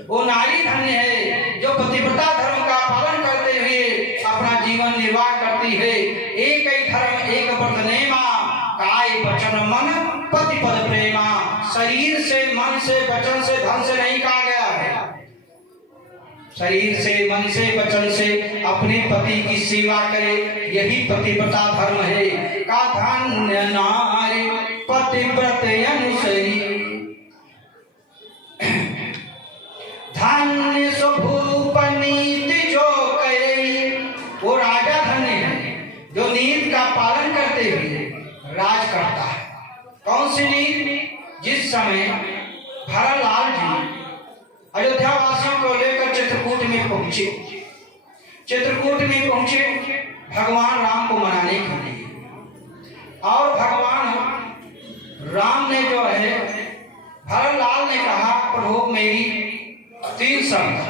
वो नारी धन्य है जो पतिव्रता धर्म का पालन करते हुए अपना जीवन निर्वाह करती है। एक ही धर्म एक व्रत नेमा, काय वचन मन पति पद प्रेमा। शरीर से, मन से, वचन से, धन से नहीं कहा गया है, शरीर से, मन से, वचन से अपने पति की सेवा करे, यही पतिव्रता धर्म है। का धन्य नारी पतिव्रत अनुसरी, धन्य स्वभूप नीति जो करे। वो राजा धन्य है जो नीति का पालन करते हुए राज करता है। कौन सी नीति? जिस समय भरतलाल जी अयोध्या वासियों को लेकर चित्रकूट में पहुंचे, चित्रकूट में पहुंचे भगवान राम को मनाने के लिए। और भगवान राम ने जो है, भरतलाल ने कहा प्रभु मेरी 3 शर्त,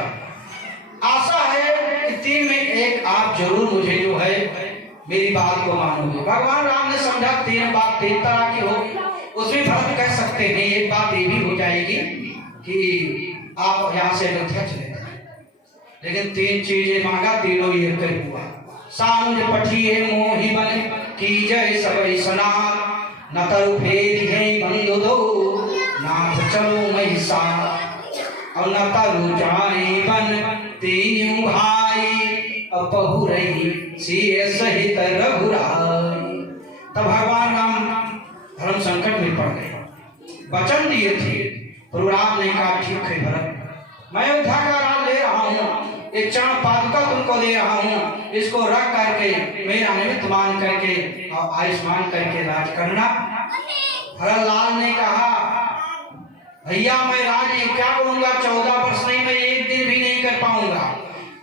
आशा है कि 3 में एक आप जरूर मुझे जो है मेरी बात को मानोगे। भगवान राम ने समझा 3 बात 3 तरह की होगी, उसमें भरत कह सकते हैं एक बात ये भी हो जाएगी कि आप यहाँ से अयोध्या चले जाए, लेकिन 3 चीजें मांगा, तीनों ये कर हुआ। सानुज पठिए मोहि बन की जय सबई सनात, न तरु फेरी है बंधु दो नाथ चलो मई साथ, और न तरु जाए बन 3 भाई, अपहु रही सिय सहित रघुराई। तब भगवान राम धर्म संकट में पड़ गए, वचन दिए थे। प्रभुराम ने कहा ठीक है भरत, मैं अयोध्या का राज ले रहा हूँ, एक चरण पादुका तुमको दे रहा हूँ, इसको रख करके मेरा निमित्त मान करके और आयुष्मान करके राज करना। भरतलाल ने कहा भैया मैं राज क्या करूंगा, 14 वर्ष नहीं, मैं 1 दिन भी नहीं कर पाऊंगा,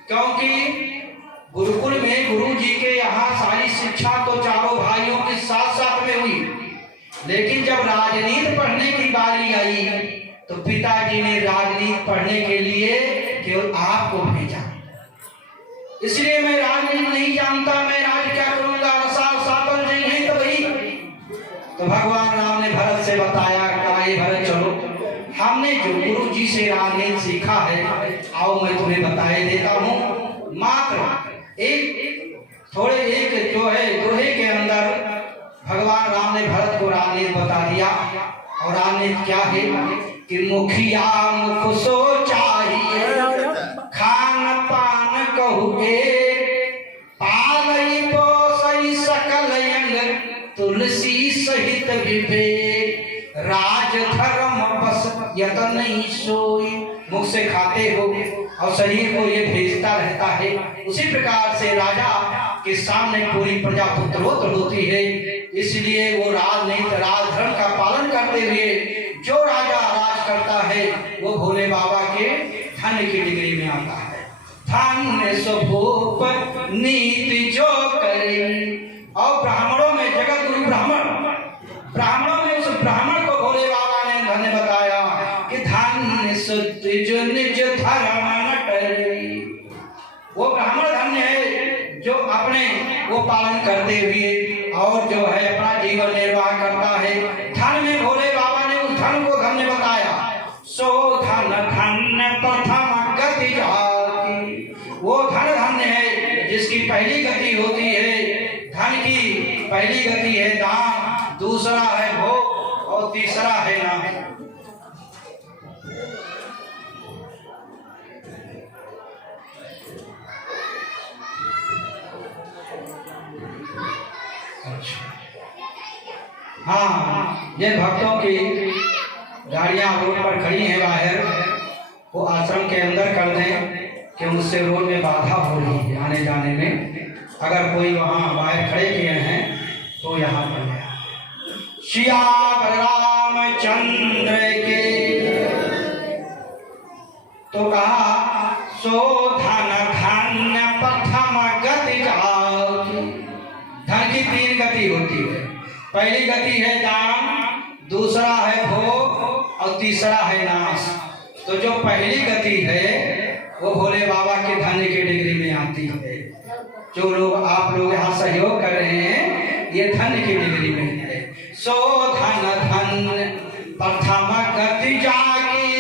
क्योंकि गुरुकुल में गुरु जी के यहाँ सारी शिक्षा तो चारों भाइयों के साथ साथ में हुई, लेकिन जब राजनीति पढ़ने की बारी आई तो पिताजी ने राजनीति पढ़ने के लिए केवल आपको भेजा। इसलिए मैं राजनीति नहीं जानता, मैं राज क्या करूंगा, सातल नहीं तो भाई। तो भगवान राम ने भरत से बताया, कहा ये भरत चलो, हमने जो गुरु जी से राजनीति सीखा है, आओ मैं तुम्हें बताए देता हूँ। मात्र एक जो है दोहे के अंदर भगवान राम ने भरत को राजनीति बता दिया। और राजनीति क्या है कि मुखिया मुख सो चाहिए, खान पान कहुए, पालई पोसई सकल अंग, तुलसी सहित विवेक, राज धर्म बस यत नहीं सोई। मुख से खाते हो और शरीर को ये भेजता रहता है, उसी प्रकार से राजा के सामने पूरी प्रजा पुत्रोत्तर होती है। इसलिए वो राजनीति राजधर्म का पालन करते हुए जो राजा राज करता है वो भोले बाबा के धन की डिग्री में आता है। धन्य स्वभूप नीति जो करे। और ब्राह्मणों में जगत गुरु ब्राह्मणों में उस ब्राह्मण को भोले बाबा ने धन्य बताया कि धन्य सुत जो निज धर्म न करे। वो ब्राह्मण धन्य है जो अपने वो पालन करते हुए और जो है अपना जीवन निर्वाह करता है। धन में भोले बाबा ने उस धन को धन्य बताया। सो धन धन्य प्रथम गति जाति। वो धन धन्य है जिसकी पहली गति होती है। धन की पहली गति है दान, दूसरा है भोग और तीसरा है नाम। हाँ, ये भक्तों की गाड़ियां रोड पर खड़ी हैं बाहर, वो आश्रम के अंदर कर दें कि उससे रोड में बाधा हो रही है आने जाने में। अगर कोई वहाँ बाहर खड़े किए हैं तो यहाँ पर श्याम रामचंद्र के। तो कहा सो धन धन्य प्रथम गति जाति। धन की तीन गति होती है। पहली गति है दान, दूसरा है भोग और तीसरा है नाश। तो जो पहली गति है वो भोले बाबा के धन की डिग्री में आती है। जो लोग आप लोग यहाँ सहयोग कर रहे हैं ये धन की डिग्री में है। सो धन धन प्रथम गति जागी।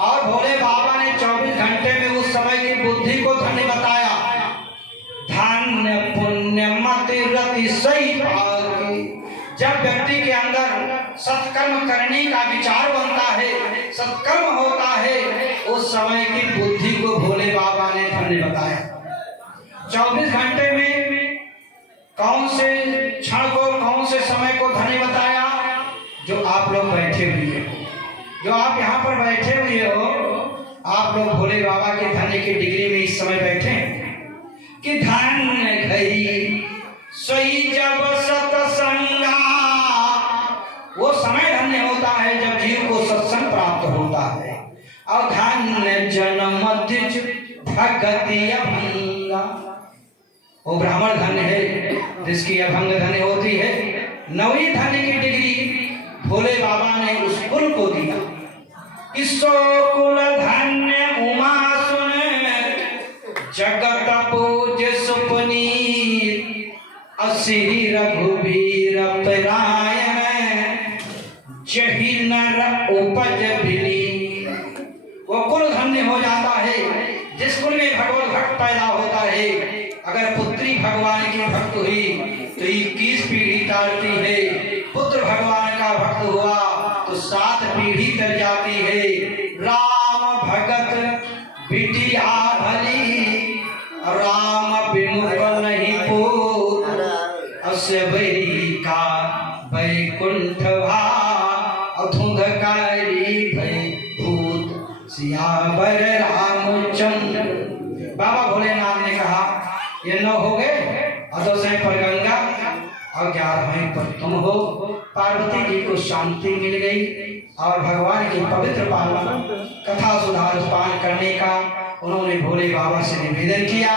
और भोले बाबा ने 24 घंटे में उस समय की बुद्धि को धन्य बताया। धन्य पुण्य मति रति सही भागी। जब व्यक्ति के अंदर सत्कर्म करने का विचार बनता है, सत्कर्म होता है, उस समय की बुद्धि को भोले बाबा ने धन्य बताया। 24 घंटे में कौन से क्षण को, कौन से समय को धन्य बताया? जो आप लोग बैठे हुए हो, जो आप यहाँ पर बैठे हुए हो, आप लोग भोले बाबा के धन्य की डिग्री में इस समय बैठे हैं। कि धन्य घई सोई जब सत्संगा। वो समय धन्य होता है जब जीव को सत्संग प्राप्त होता है। और धन्य जन्म भगति अभंगा। वो ब्राह्मण धन्य है जिसकी अभंग धन्य होती है। नवी धन्य की डिग्री भोले बाबा ने उस कुल को दिया। इसो कुल धन्य उमा सुन, जगत पूज सुपनीर, श्री रघुवीर परायण, जहि नर उपज बिनी। वो कुल धन्य हो जाता है जिस कुल में भगवत भक्त पैदा होता है। अगर पुत्री भगवान की भक्त हुई तो 21 पीढ़ी तारती है। पुत्र भगवान का भक्त हुआ तो 7 पीढ़ी तर जाती है। राम भगत बिटिया भली, राम विमुख नहीं पूत, अस्य वही का वैकुंठ भा, अधुंधकारी भय भूत, सियावर रामचंद्र। बाबा भोलेनाथ ने कहा ये 9 हो गए, अदोसैं पर गंगा और 11वें पर तुम हो। पार्वती जी को शांति मिल गई और भगवान की पवित्र पावन कथा सुधार पान करने का उन्होंने भोले बाबा से निवेदन किया।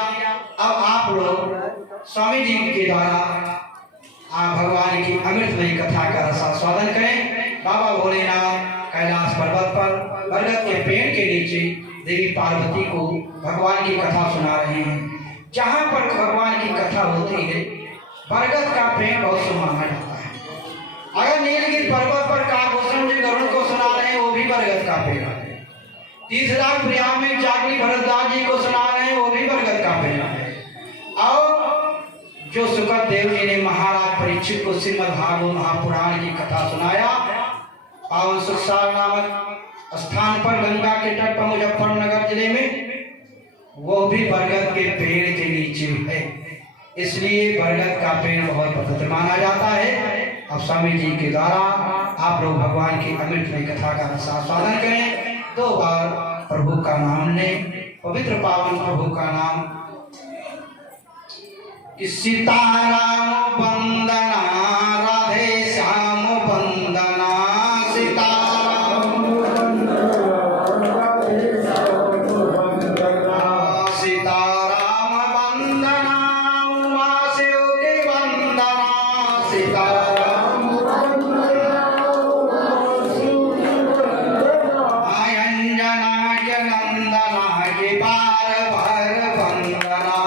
अब आप लोग स्वामी जी के द्वारा आप भगवान की अमृतमयी कथा का रसास्वादन करें। बाबा भोलेनाथ कैलाश पर्वत पर बरगद के पेड़ के नीचे देवी पार्वती को भगवान की कथा सुना रहे हैं। जहाँ पर भगवान की कथा होती है बरगद का पेड़ बहुत शुभ माना जाता है। अगर नीलगिरी पर्वत पर काकभूषण जी गरुड़ को सुना रहे हैं वो भी बरगद का पेड़ है। तीसरा प्रयाग में जागरी भरद्वाज जी को सुना रहे हैं वो भी बरगद का पेड़ है। और जो सुखदेव जी ने महाराज परीक्षित को श्रीमद् भागवत महापुराण की कथा सुनाया पावन सुखसार नामक स्थान पर गंगा के तट पर मुजफ्फरनगर जिले में, वो भी बरगद के पेड़ के नीचे है। इसलिए बरगद का पेड़ बहुत पवित्र माना जाता है। अब स्वामी जी के द्वारा आप लोग भगवान की अमृतमय कथा का आस्वादन करें। 2 बार प्रभु का नाम लें, पवित्र पावन प्रभु का नाम। सीताराम वंदना राधे श्याम वंदना, सीताराम सीताराम वंदना उमा शिव की वंदना, सीताराम अंजना के नंदना के बार बार वंदना,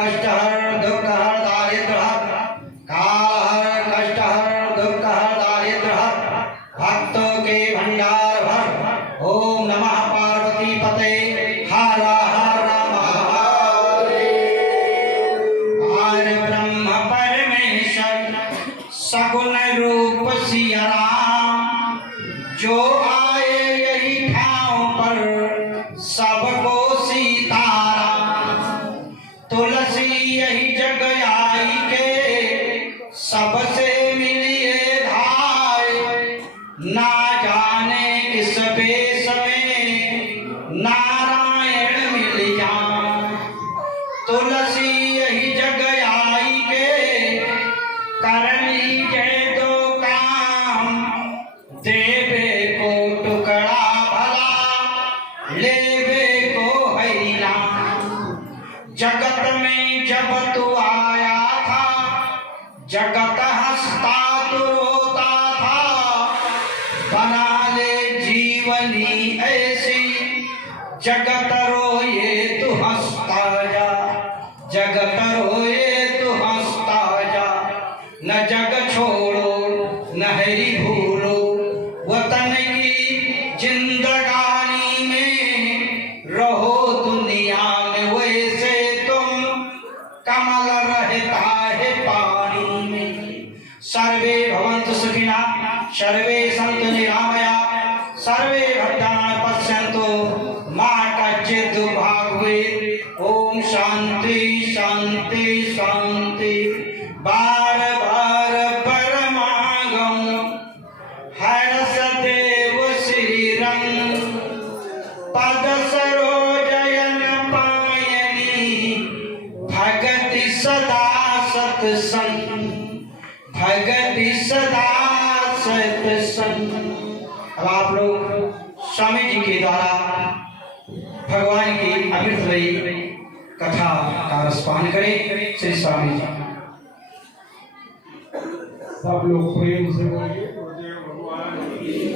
कष्ट यही जग आई के सबसे मिलिए धाय, ना जाने किस बेश में नारायण मिल जाए। तुलसी यही जग आई के कर लीजिए दो काम, देवे को टुकड़ा भला लेवे को हरि नाम। जगत में जब तू आया था जगत हंसता तू रोता था, बना ले जीवनी ऐसी जगत रोए तू हंसता जा, जगत रोए तू हंसता जा। न जग छोड़ो न हरि भूलो, वतन की जिंदगानी में रहो दुनिया में वैसे तुम कमल रहता है पानी में। सर्वे भवन्तु सुखिनः सर्वे सन्तु निरामया सर्वे भद्राणि पश्यन्तु मा कश्चित् दुर्भाग् भवेत्। ओम शांति शांति शांति। बार बार परमागम हर्ष देव श्रीरंग, पद सरोजयन पायनी भगति सदा सत्संग, भगति सदा सत्संग। अब आप लोग स्वामी जी के द्वारा भगवान की अमृतमयी कथा का रसपान करें। श्री स्वामी जी। सब लोग प्रेम से बोलिए।